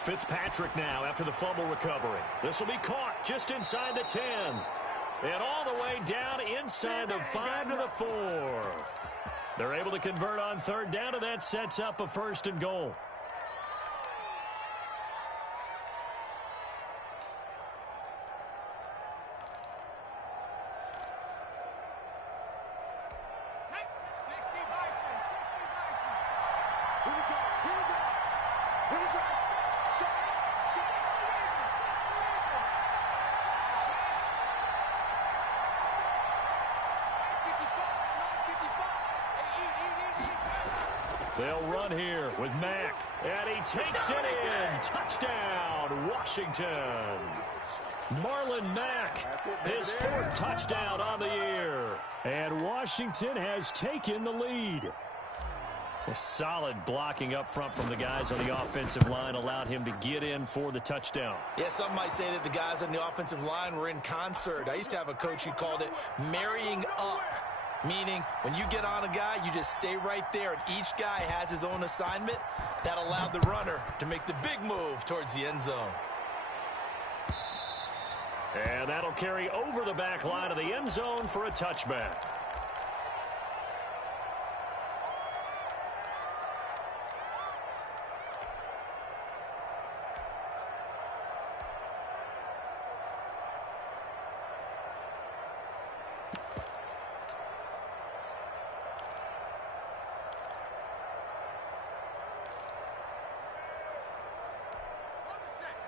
Fitzpatrick now after the fumble recovery. This will be caught just inside the 10. And all the way down inside the 5 to the 4. They're able to convert on third down, and that sets up a 1st and goal. They'll run here with Mack, and he takes it in. Touchdown, Washington. Marlon Mack, his 4th touchdown on the year. And Washington has taken the lead. A solid blocking up front from the guys on the offensive line allowed him to get in for the touchdown. Yeah, some might say that the guys on the offensive line were in concert. I used to have a coach who called it marrying up. Meaning, when you get on a guy, you just stay right there, and each guy has his own assignment. That allowed the runner to make the big move towards the end zone. And that'll carry over the back line of the end zone for a touchback.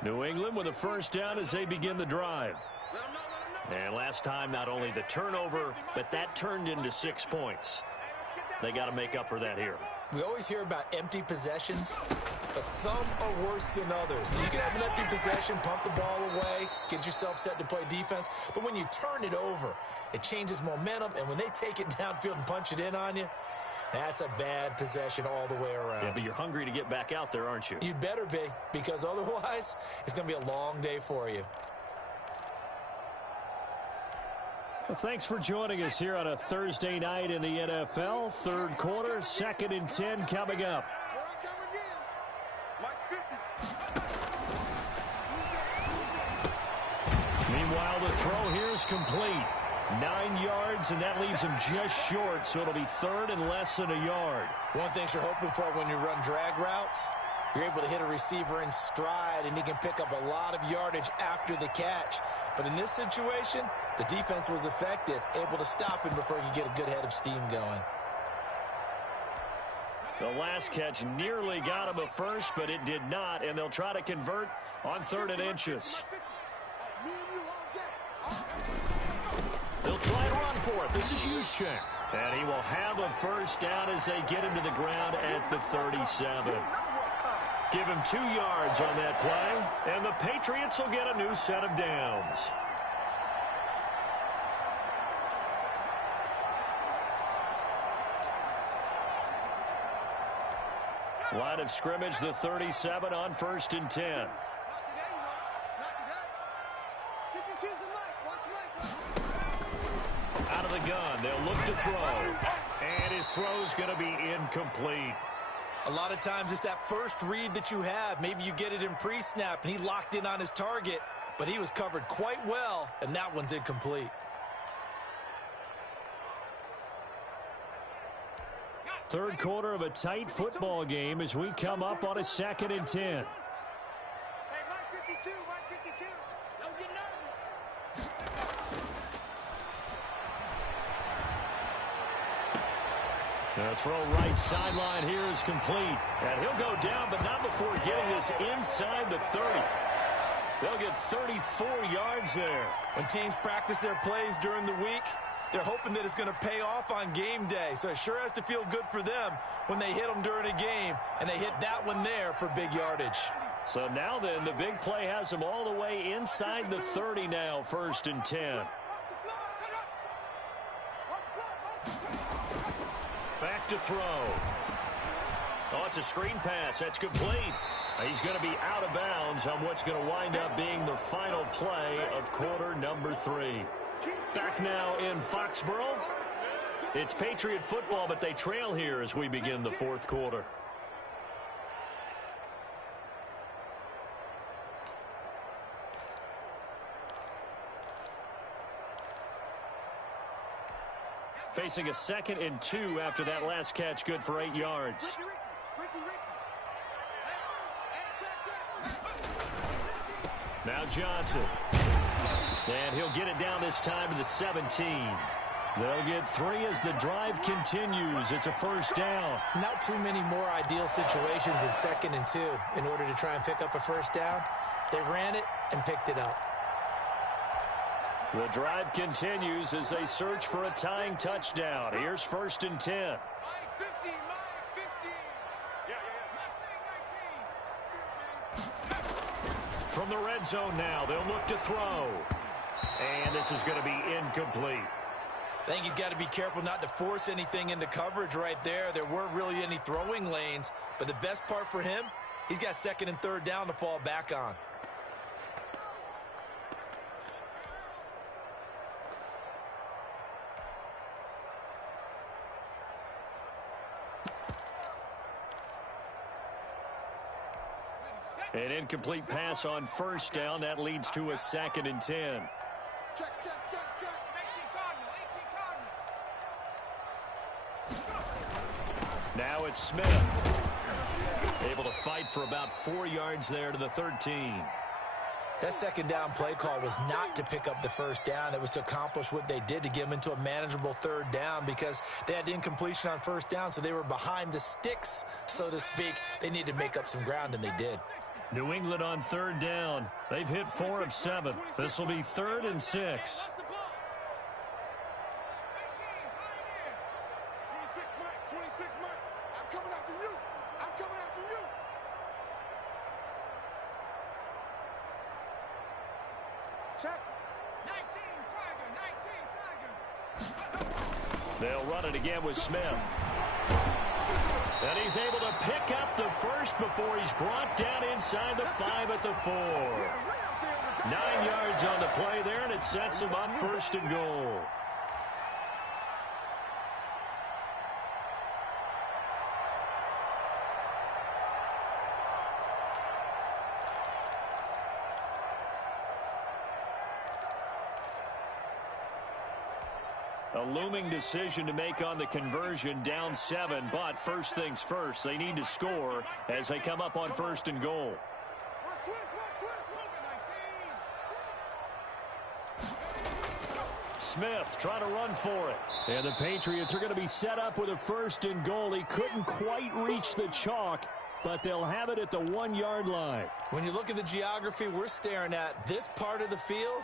New England with a 1st down as they begin the drive. And last time, not only the turnover, but that turned into 6 points. They got to make up for that here. We always hear about empty possessions, but some are worse than others. So you can have an empty possession, pump the ball away, get yourself set to play defense. But when you turn it over, it changes momentum. And when they take it downfield and punch it in on you, that's a bad possession all the way around. Yeah, but you're hungry to get back out there, aren't you? You'd better be, because otherwise, it's going to be a long day for you. Well, thanks for joining us here on a Thursday night in the NFL. 3rd quarter, 2nd and 10 coming up. Meanwhile, the throw here is complete. 9 yards, and that leaves him just short, so it'll be 3rd and less than a yard. One thing you're hoping for when you run drag routes, you're able to hit a receiver in stride, and he can pick up a lot of yardage after the catch. But in this situation, the defense was effective, able to stop him before he could get a good head of steam going. The last catch nearly got him a 1st, but it did not, and they'll try to convert on 3rd and inches. They'll try to run for it. This is Juszczyk. And he will have a 1st down as they get him to the ground at the 37. Give him 2 yards on that play, and the Patriots will get a new set of downs. Line of scrimmage, the 37 on 1st and 10. Out of the gun, they'll look to throw. And his throw's going to be incomplete. A lot of times it's that first read that you have. Maybe you get it in pre-snap, and he locked in on his target, but he was covered quite well, and that one's incomplete. Third quarter of a tight football game as we come up on a 2nd and 10. Hey, Mike 52, don't get nervous. The throw right sideline here is complete. And he'll go down, but not before getting this inside the 30. They'll get 34 yards there. When teams practice their plays during the week, they're hoping that it's going to pay off on game day. So it sure has to feel good for them when they hit them during a game, and they hit that one there for big yardage. So now then, the big play has them all the way inside the 30 now, 1st and 10. Back to throw. Oh, it's a screen pass. That's complete. He's going to be out of bounds on what's going to wind up being the final play of quarter number 3. Back now in Foxborough. It's Patriot football, but they trail here as we begin the fourth quarter. Facing a 2nd and 2 after that last catch, good for 8 yards. Now Johnson. And he'll get it down this time to the 17. They'll get 3 as the drive continues. It's a first down. Not too many more ideal situations in 2nd and 2 in order to try and pick up a first down. They ran it and picked it up. The drive continues as they search for a tying touchdown. Here's 1st and 10. From the red zone now, they'll look to throw. And this is going to be incomplete. I think he's got to be careful not to force anything into coverage right there. There weren't really any throwing lanes, but the best part for him, he's got 2nd and 3rd down to fall back on. An incomplete pass on 1st down. That leads to a 2nd and 10. Check. 18 Cardinal. Now it's Smith. Able to fight for about 4 yards there to the 13. That 2nd down play call was not to pick up the first down. It was to accomplish what they did to get them into a manageable 3rd down because they had incompletion on 1st down, so they were behind the sticks, so to speak. They needed to make up some ground, and they did. New England on 3rd down. They've hit 4 of 7. This will be 3rd and 6. I'm coming after you. Check. 19 Tiger. They'll run it again with Smith. And he's able to pick up the first before he's brought down inside the 5 at the 4. 9 yards on the play there, and it sets him up 1st and goal. A looming decision to make on the conversion, down 7, but first things first, they need to score as they come up on 1st and goal. Smith trying to run for it. And the Patriots are going to be set up with a 1st and goal. He couldn't quite reach the chalk, but they'll have it at the 1-yard line. When you look at the geography we're staring at, this part of the field,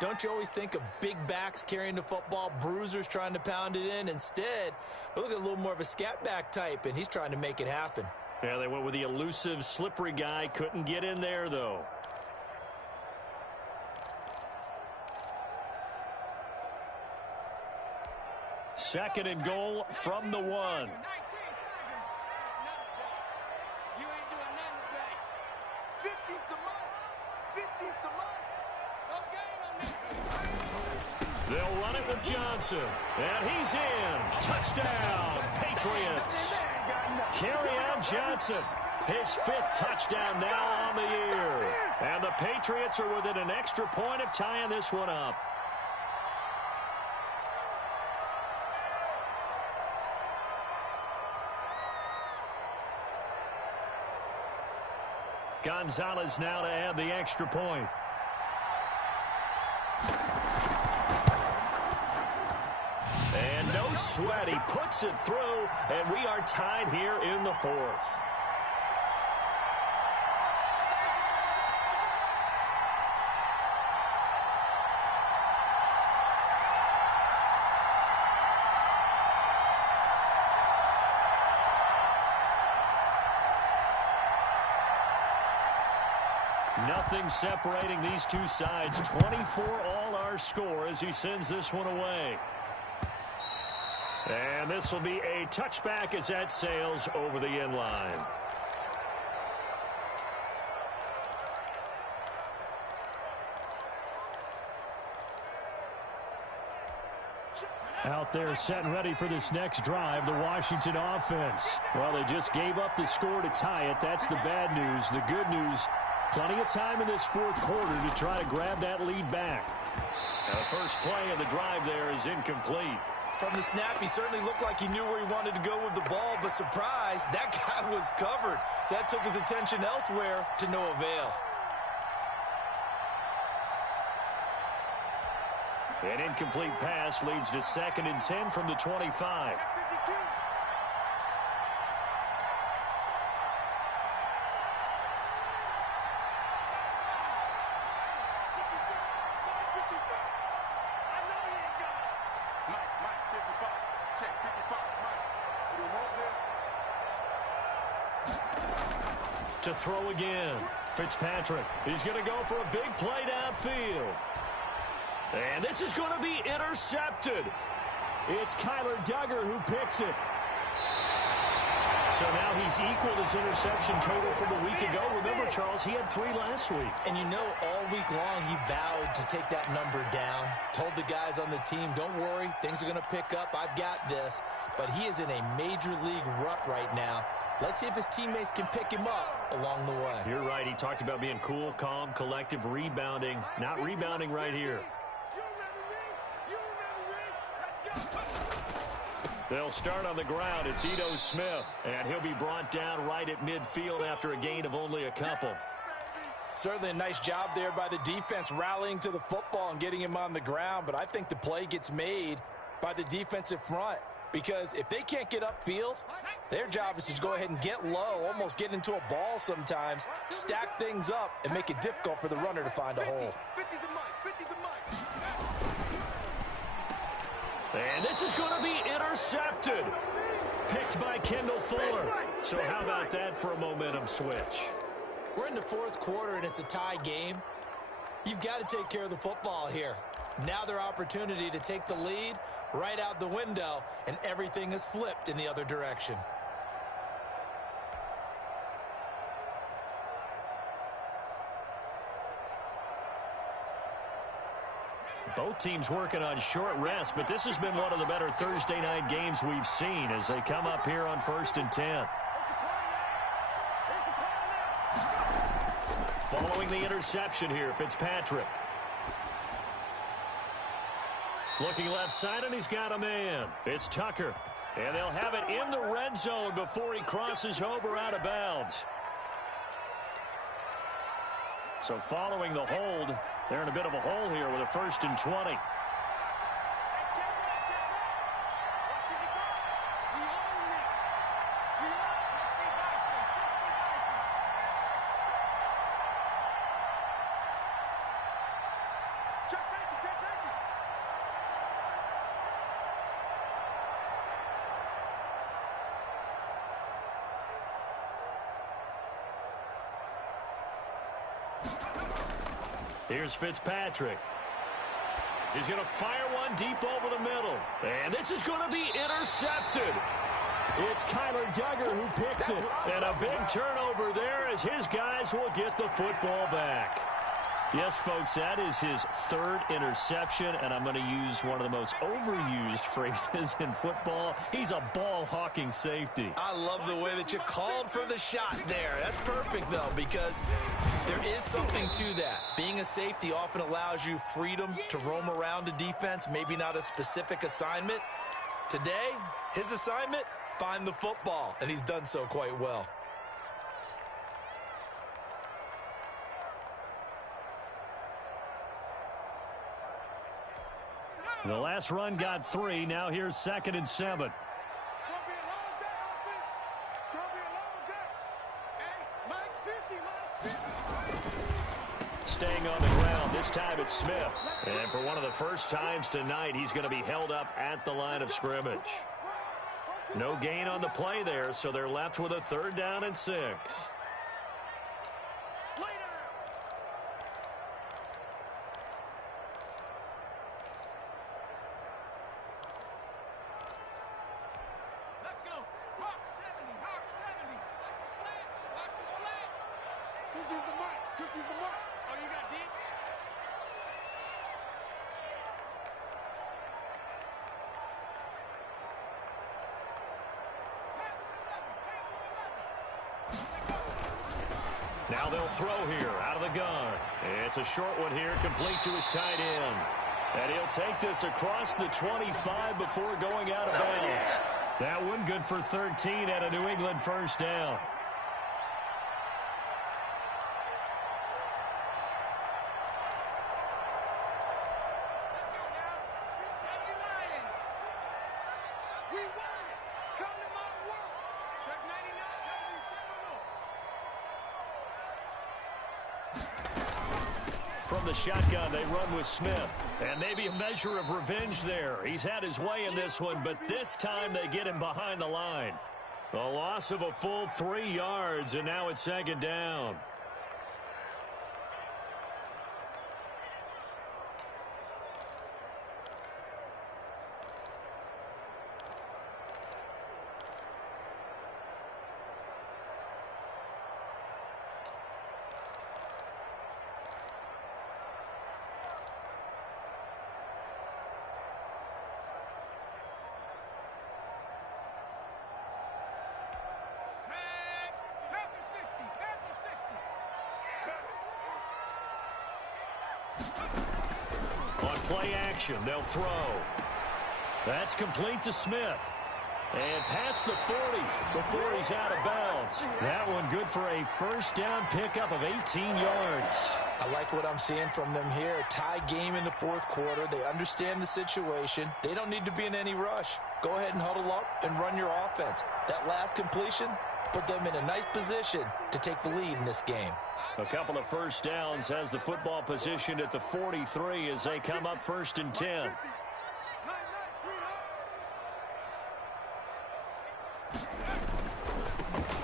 don't you always think of big backs carrying the football, bruisers trying to pound it in? Instead, look at a little more of a scat back type, and he's trying to make it happen. Yeah, they went with the elusive, slippery guy. Couldn't get in there, though. Second and goal from the 1. They'll run it with Johnson. And he's in. Touchdown, Patriots. Kerryon Johnson, his 5th touchdown now on the year. And the Patriots are within an extra point of tying this one up. Gonzalez now to add the extra point. And no sweat. He puts it through, and we are tied here in the 4th. Nothing separating these two sides. 24 all our score as he sends this one away. And this will be a touchback as that sails over the end line. Out there set and ready for this next drive, the Washington offense. Well, they just gave up the score to tie it. That's the bad news. The good news, plenty of time in this fourth quarter to try to grab that lead back. And the first play of the drive there is incomplete. From the snap, he certainly looked like he knew where he wanted to go with the ball, but surprise, that guy was covered. So that took his attention elsewhere to no avail. An incomplete pass leads to 2nd and 10 from the 25. To throw again. Fitzpatrick. He's going to go for a big play downfield. And this is going to be intercepted. It's Kyler Duggar who picks it. So now he's equaled his interception total from a week ago. Remember, Charles, he had 3 last week. And you know, all week long he vowed to take that number down. Told the guys on the team, don't worry, things are going to pick up. I've got this. But he is in a major league rut right now. Let's see if his teammates can pick him up along the way. You're right. He talked about being cool, calm, collective, rebounding. Not rebounding right here. They'll start on the ground. It's Ito Smith, and he'll be brought down right at midfield after a gain of only a couple. Certainly a nice job there by the defense rallying to the football and getting him on the ground, but I think the play gets made by the defensive front because if they can't get upfield, their job is to go ahead and get low, almost get into a ball sometimes, stack things up, and make it difficult for the runner to find a hole. And this is going to be intercepted. Picked by Kendall Fuller. So how about that for a momentum switch? We're in the fourth quarter, and it's a tie game. You've got to take care of the football here. Now their opportunity to take the lead right out the window, and everything is flipped in the other direction. Both teams working on short rest, but this has been one of the better Thursday night games we've seen as they come up here on 1st and 10. Following the interception here, Fitzpatrick. Looking left side, and he's got a man. It's Tucker. And they'll have it in the red zone before he crosses over out of bounds. So following the hold, they're in a bit of a hole here with a 1st and 20. Here's Fitzpatrick. He's going to fire one deep over the middle. And this is going to be intercepted. It's Kyler Duggar who picks it. And a big turnover there as his guys will get the football back. Yes, folks, that is his 3rd interception, and I'm going to use one of the most overused phrases in football. He's a ball-hawking safety. I love the way that you called for the shot there. That's perfect, though, because there is something to that. Being a safety often allows you freedom to roam around a defense, maybe not a specific assignment. Today, his assignment, find the football, and he's done so quite well. The last run got 3. Now here's 2nd and 7. Staying on the ground. This time it's Smith. And for one of the first times tonight, he's going to be held up at the line of scrimmage. No gain on the play there, so they're left with a 3rd down and 6. Now they'll throw here out of the gun. It's a short one here, complete to his tight end. And he'll take this across the 25 before going out of bounds. That one good for 13 at a New England first down. From the shotgun, they run with Smith. And maybe a measure of revenge there. He's had his way in this one, but this time they get him behind the line. A loss of a full 3 yards, and now it's second down. On play action, they'll throw. That's complete to Smith. And past the 40 before he's out of bounds. That one good for a first down pickup of 18 yards. I like what I'm seeing from them here. A tie game in the fourth quarter. They understand the situation. They don't need to be in any rush. Go ahead and huddle up and run your offense. That last completion put them in a nice position to take the lead in this game. A couple of first downs has the football positioned at the 43 as they come up first and 10.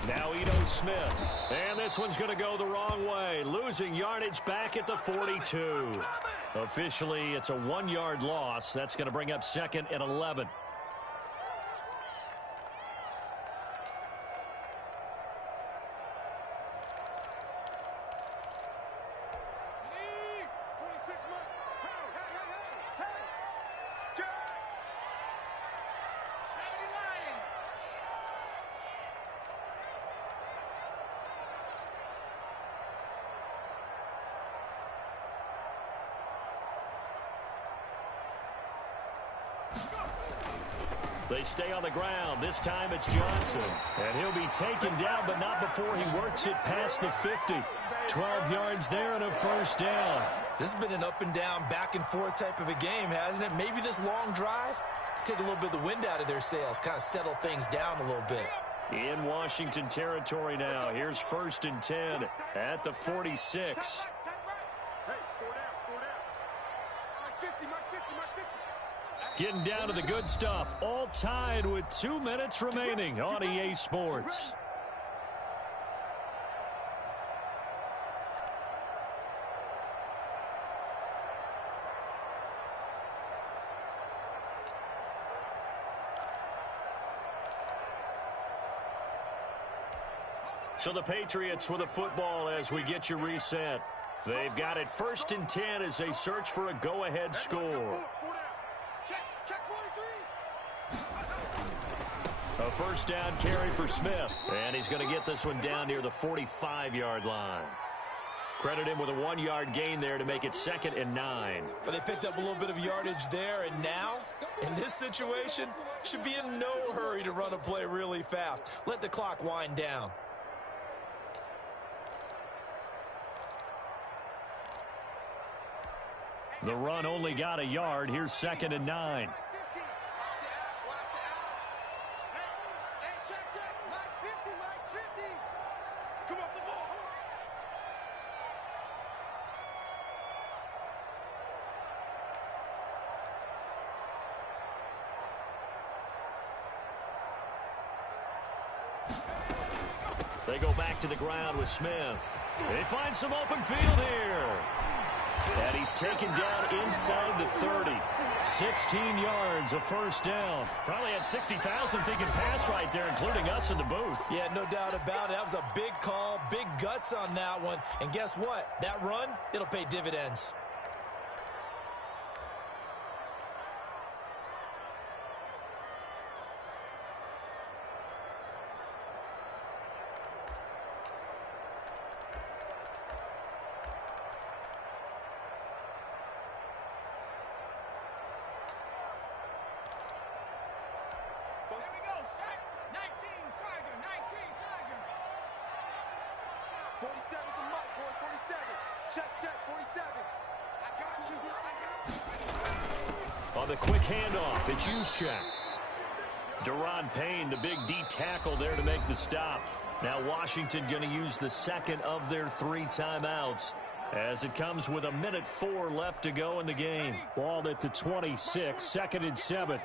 Now Ito Smith. And this one's going to go the wrong way. Losing yardage back at the 42. Officially, it's a 1-yard loss. That's going to bring up second and 11. They stay on the ground. This time it's Johnson. And he'll be taken down, but not before he works it past the 50. 12 yards there and a first down. This has been an up and down, back and forth type of a game, hasn't it? Maybe this long drive, take a little bit of the wind out of their sails, kind of settle things down a little bit. In Washington territory now. Here's first and 10 at the 46. Getting down to the good stuff. All tied with 2 minutes remaining on EA Sports. So the Patriots with a football as we get you reset. They've got it first and 10 as they search for a go-ahead score. A first down carry for Smith. And he's going to get this one down near the 45-yard line. Credit him with a 1-yard gain there to make it second and 9. But they picked up a little bit of yardage there, and now, in this situation, should be in no hurry to run a play really fast. Let the clock wind down. The run only got a yard. Here's second and 9. They go back to the ground with Smith. They find some open field here. And he's taken down inside the 30. 16 yards, a first down. Probably had 60,000 thinking pass right there, including us in the booth. Yeah, no doubt about it. That was a big call, big guts on that one. And guess what? That run, it'll pay dividends. Check, 47. I got you. On the quick handoff, it's Juszczyk. Daron Payne, the big D tackle there to make the stop. Now Washington going to use the second of their 3 timeouts as it comes with 1:04 left to go in the game. Ball at the 26, 2nd and 7.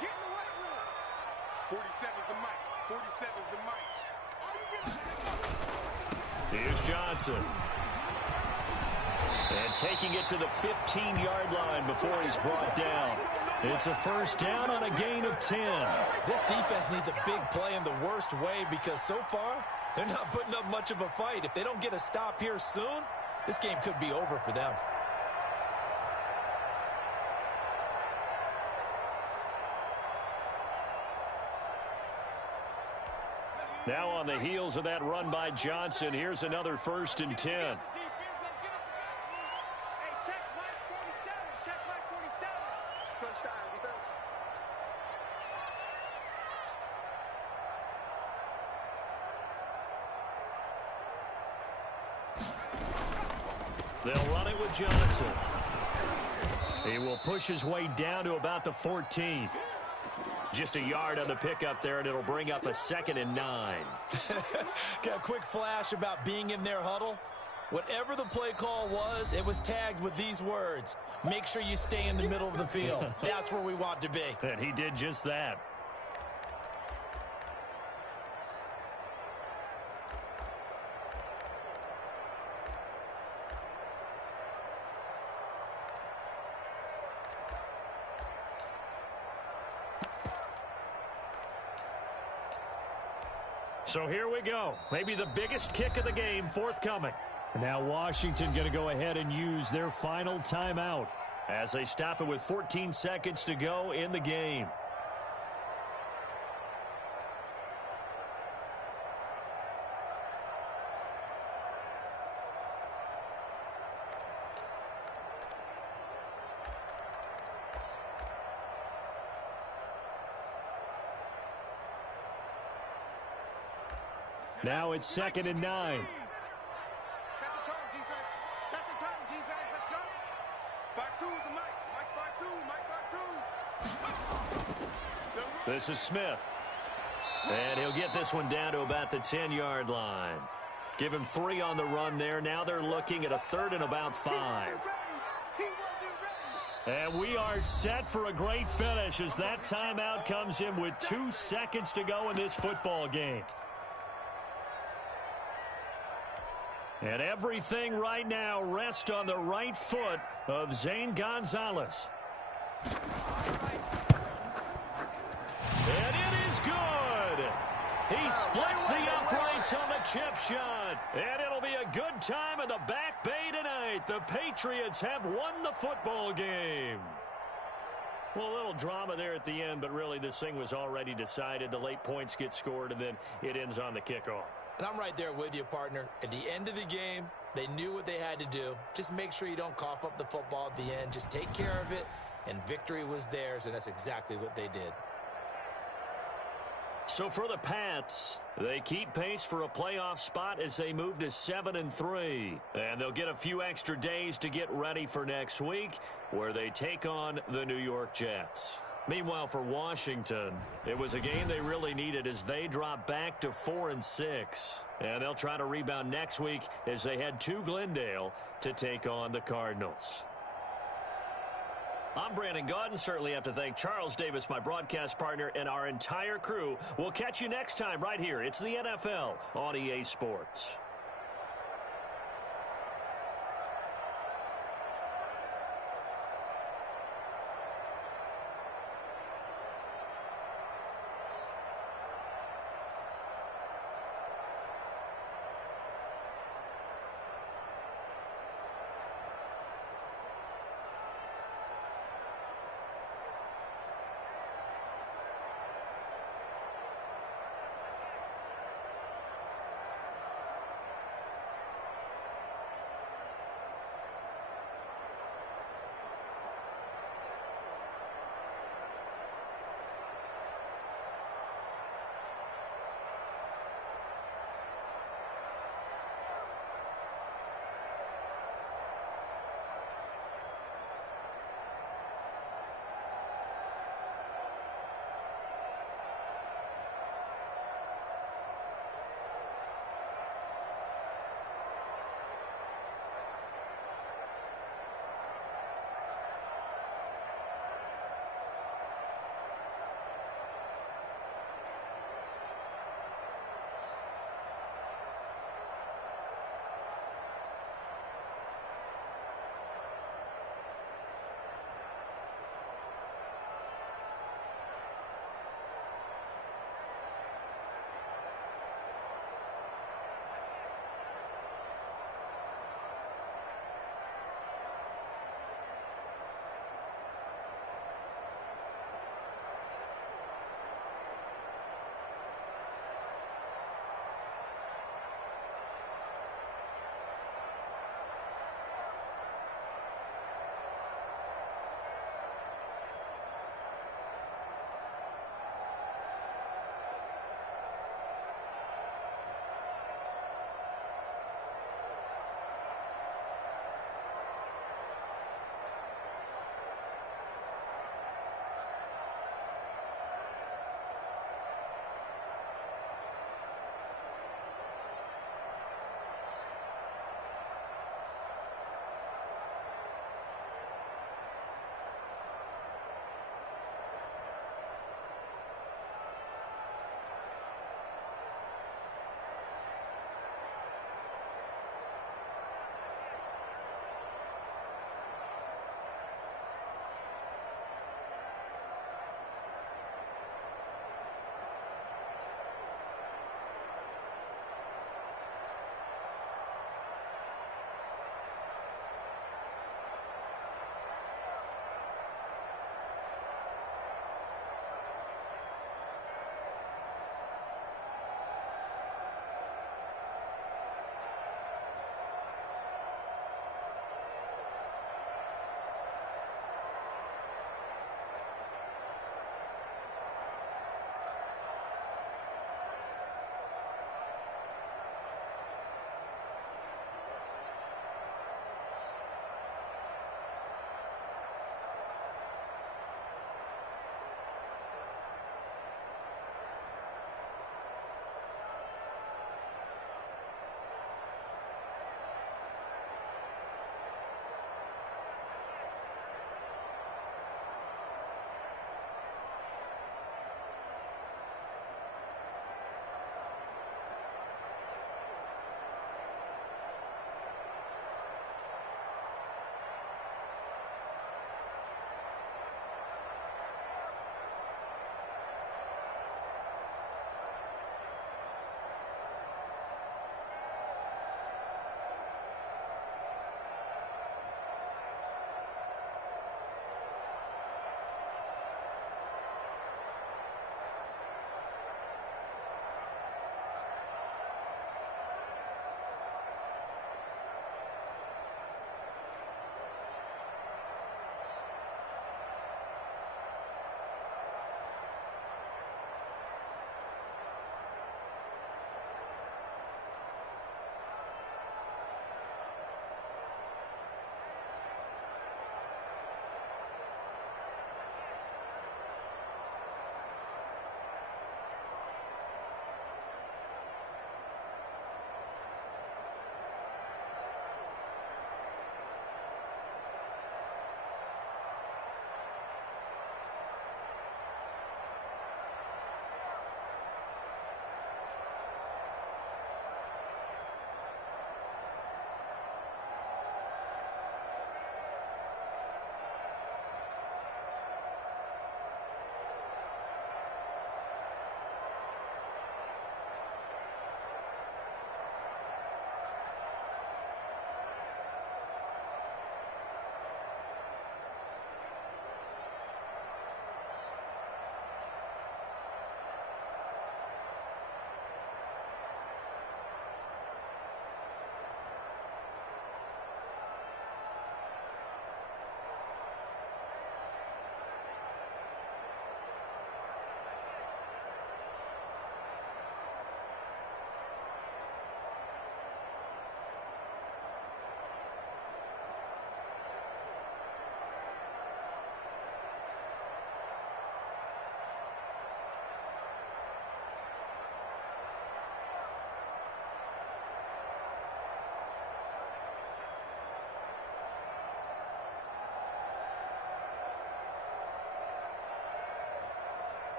Get in the weight room. 47's the mic. 47's the mic. Here's Johnson. And taking it to the 15-yard line before he's brought down. It's a first down on a gain of 10. This defense needs a big play in the worst way because so far, they're not putting up much of a fight. If they don't get a stop here soon, this game could be over for them. Now on the heels of that run by Johnson, here's another 1st and 10. Hey, check Mike 47. Check Mike 47. Touchdown, defense. They'll run it with Johnson. He will push his way down to about the 14. Just a yard on the pickup there, and it'll bring up a 2nd and 9. Got a quick flash about being in their huddle. Whatever the play call was, it was tagged with these words. Make sure you stay in the middle of the field. That's where we want to be. And he did just that. So here we go. Maybe the biggest kick of the game forthcoming. Now Washington going to go ahead and use their final timeout as they stop it with 14 seconds to go in the game. Now it's 2nd and 9. Set the tone, defense. Set the tone, defense. Let's go. Back two, the mic. Mike back two. Mike back two. This is Smith. And he'll get this one down to about the 10-yard line. Give him 3 on the run there. Now they're looking at a 3rd and about 5. He will be ready. And we are set for a great finish as that timeout comes in with 2 seconds to go in this football game. And everything right now rests on the right foot of Zane Gonzalez. And it is good. He splits the uprights on the chip shot. And it'll be a good time in the Back Bay tonight. The Patriots have won the football game. Well, a little drama there at the end, but really this thing was already decided. The late points get scored, and then it ends on the kickoff. And I'm right there with you, partner. At the end of the game, they knew what they had to do. Just make sure you don't cough up the football at the end. Just take care of it, and victory was theirs, and that's exactly what they did. So for the Pats, they keep pace for a playoff spot as they move to 7-3. And they'll get a few extra days to get ready for next week, where they take on the New York Jets. Meanwhile, for Washington, it was a game they really needed as they drop back to 4-6. And they'll try to rebound next week as they head to Glendale to take on the Cardinals. I'm Brandon Gaudin. Certainly have to thank Charles Davis, my broadcast partner, and our entire crew. We'll catch you next time right here. It's the NFL on EA Sports.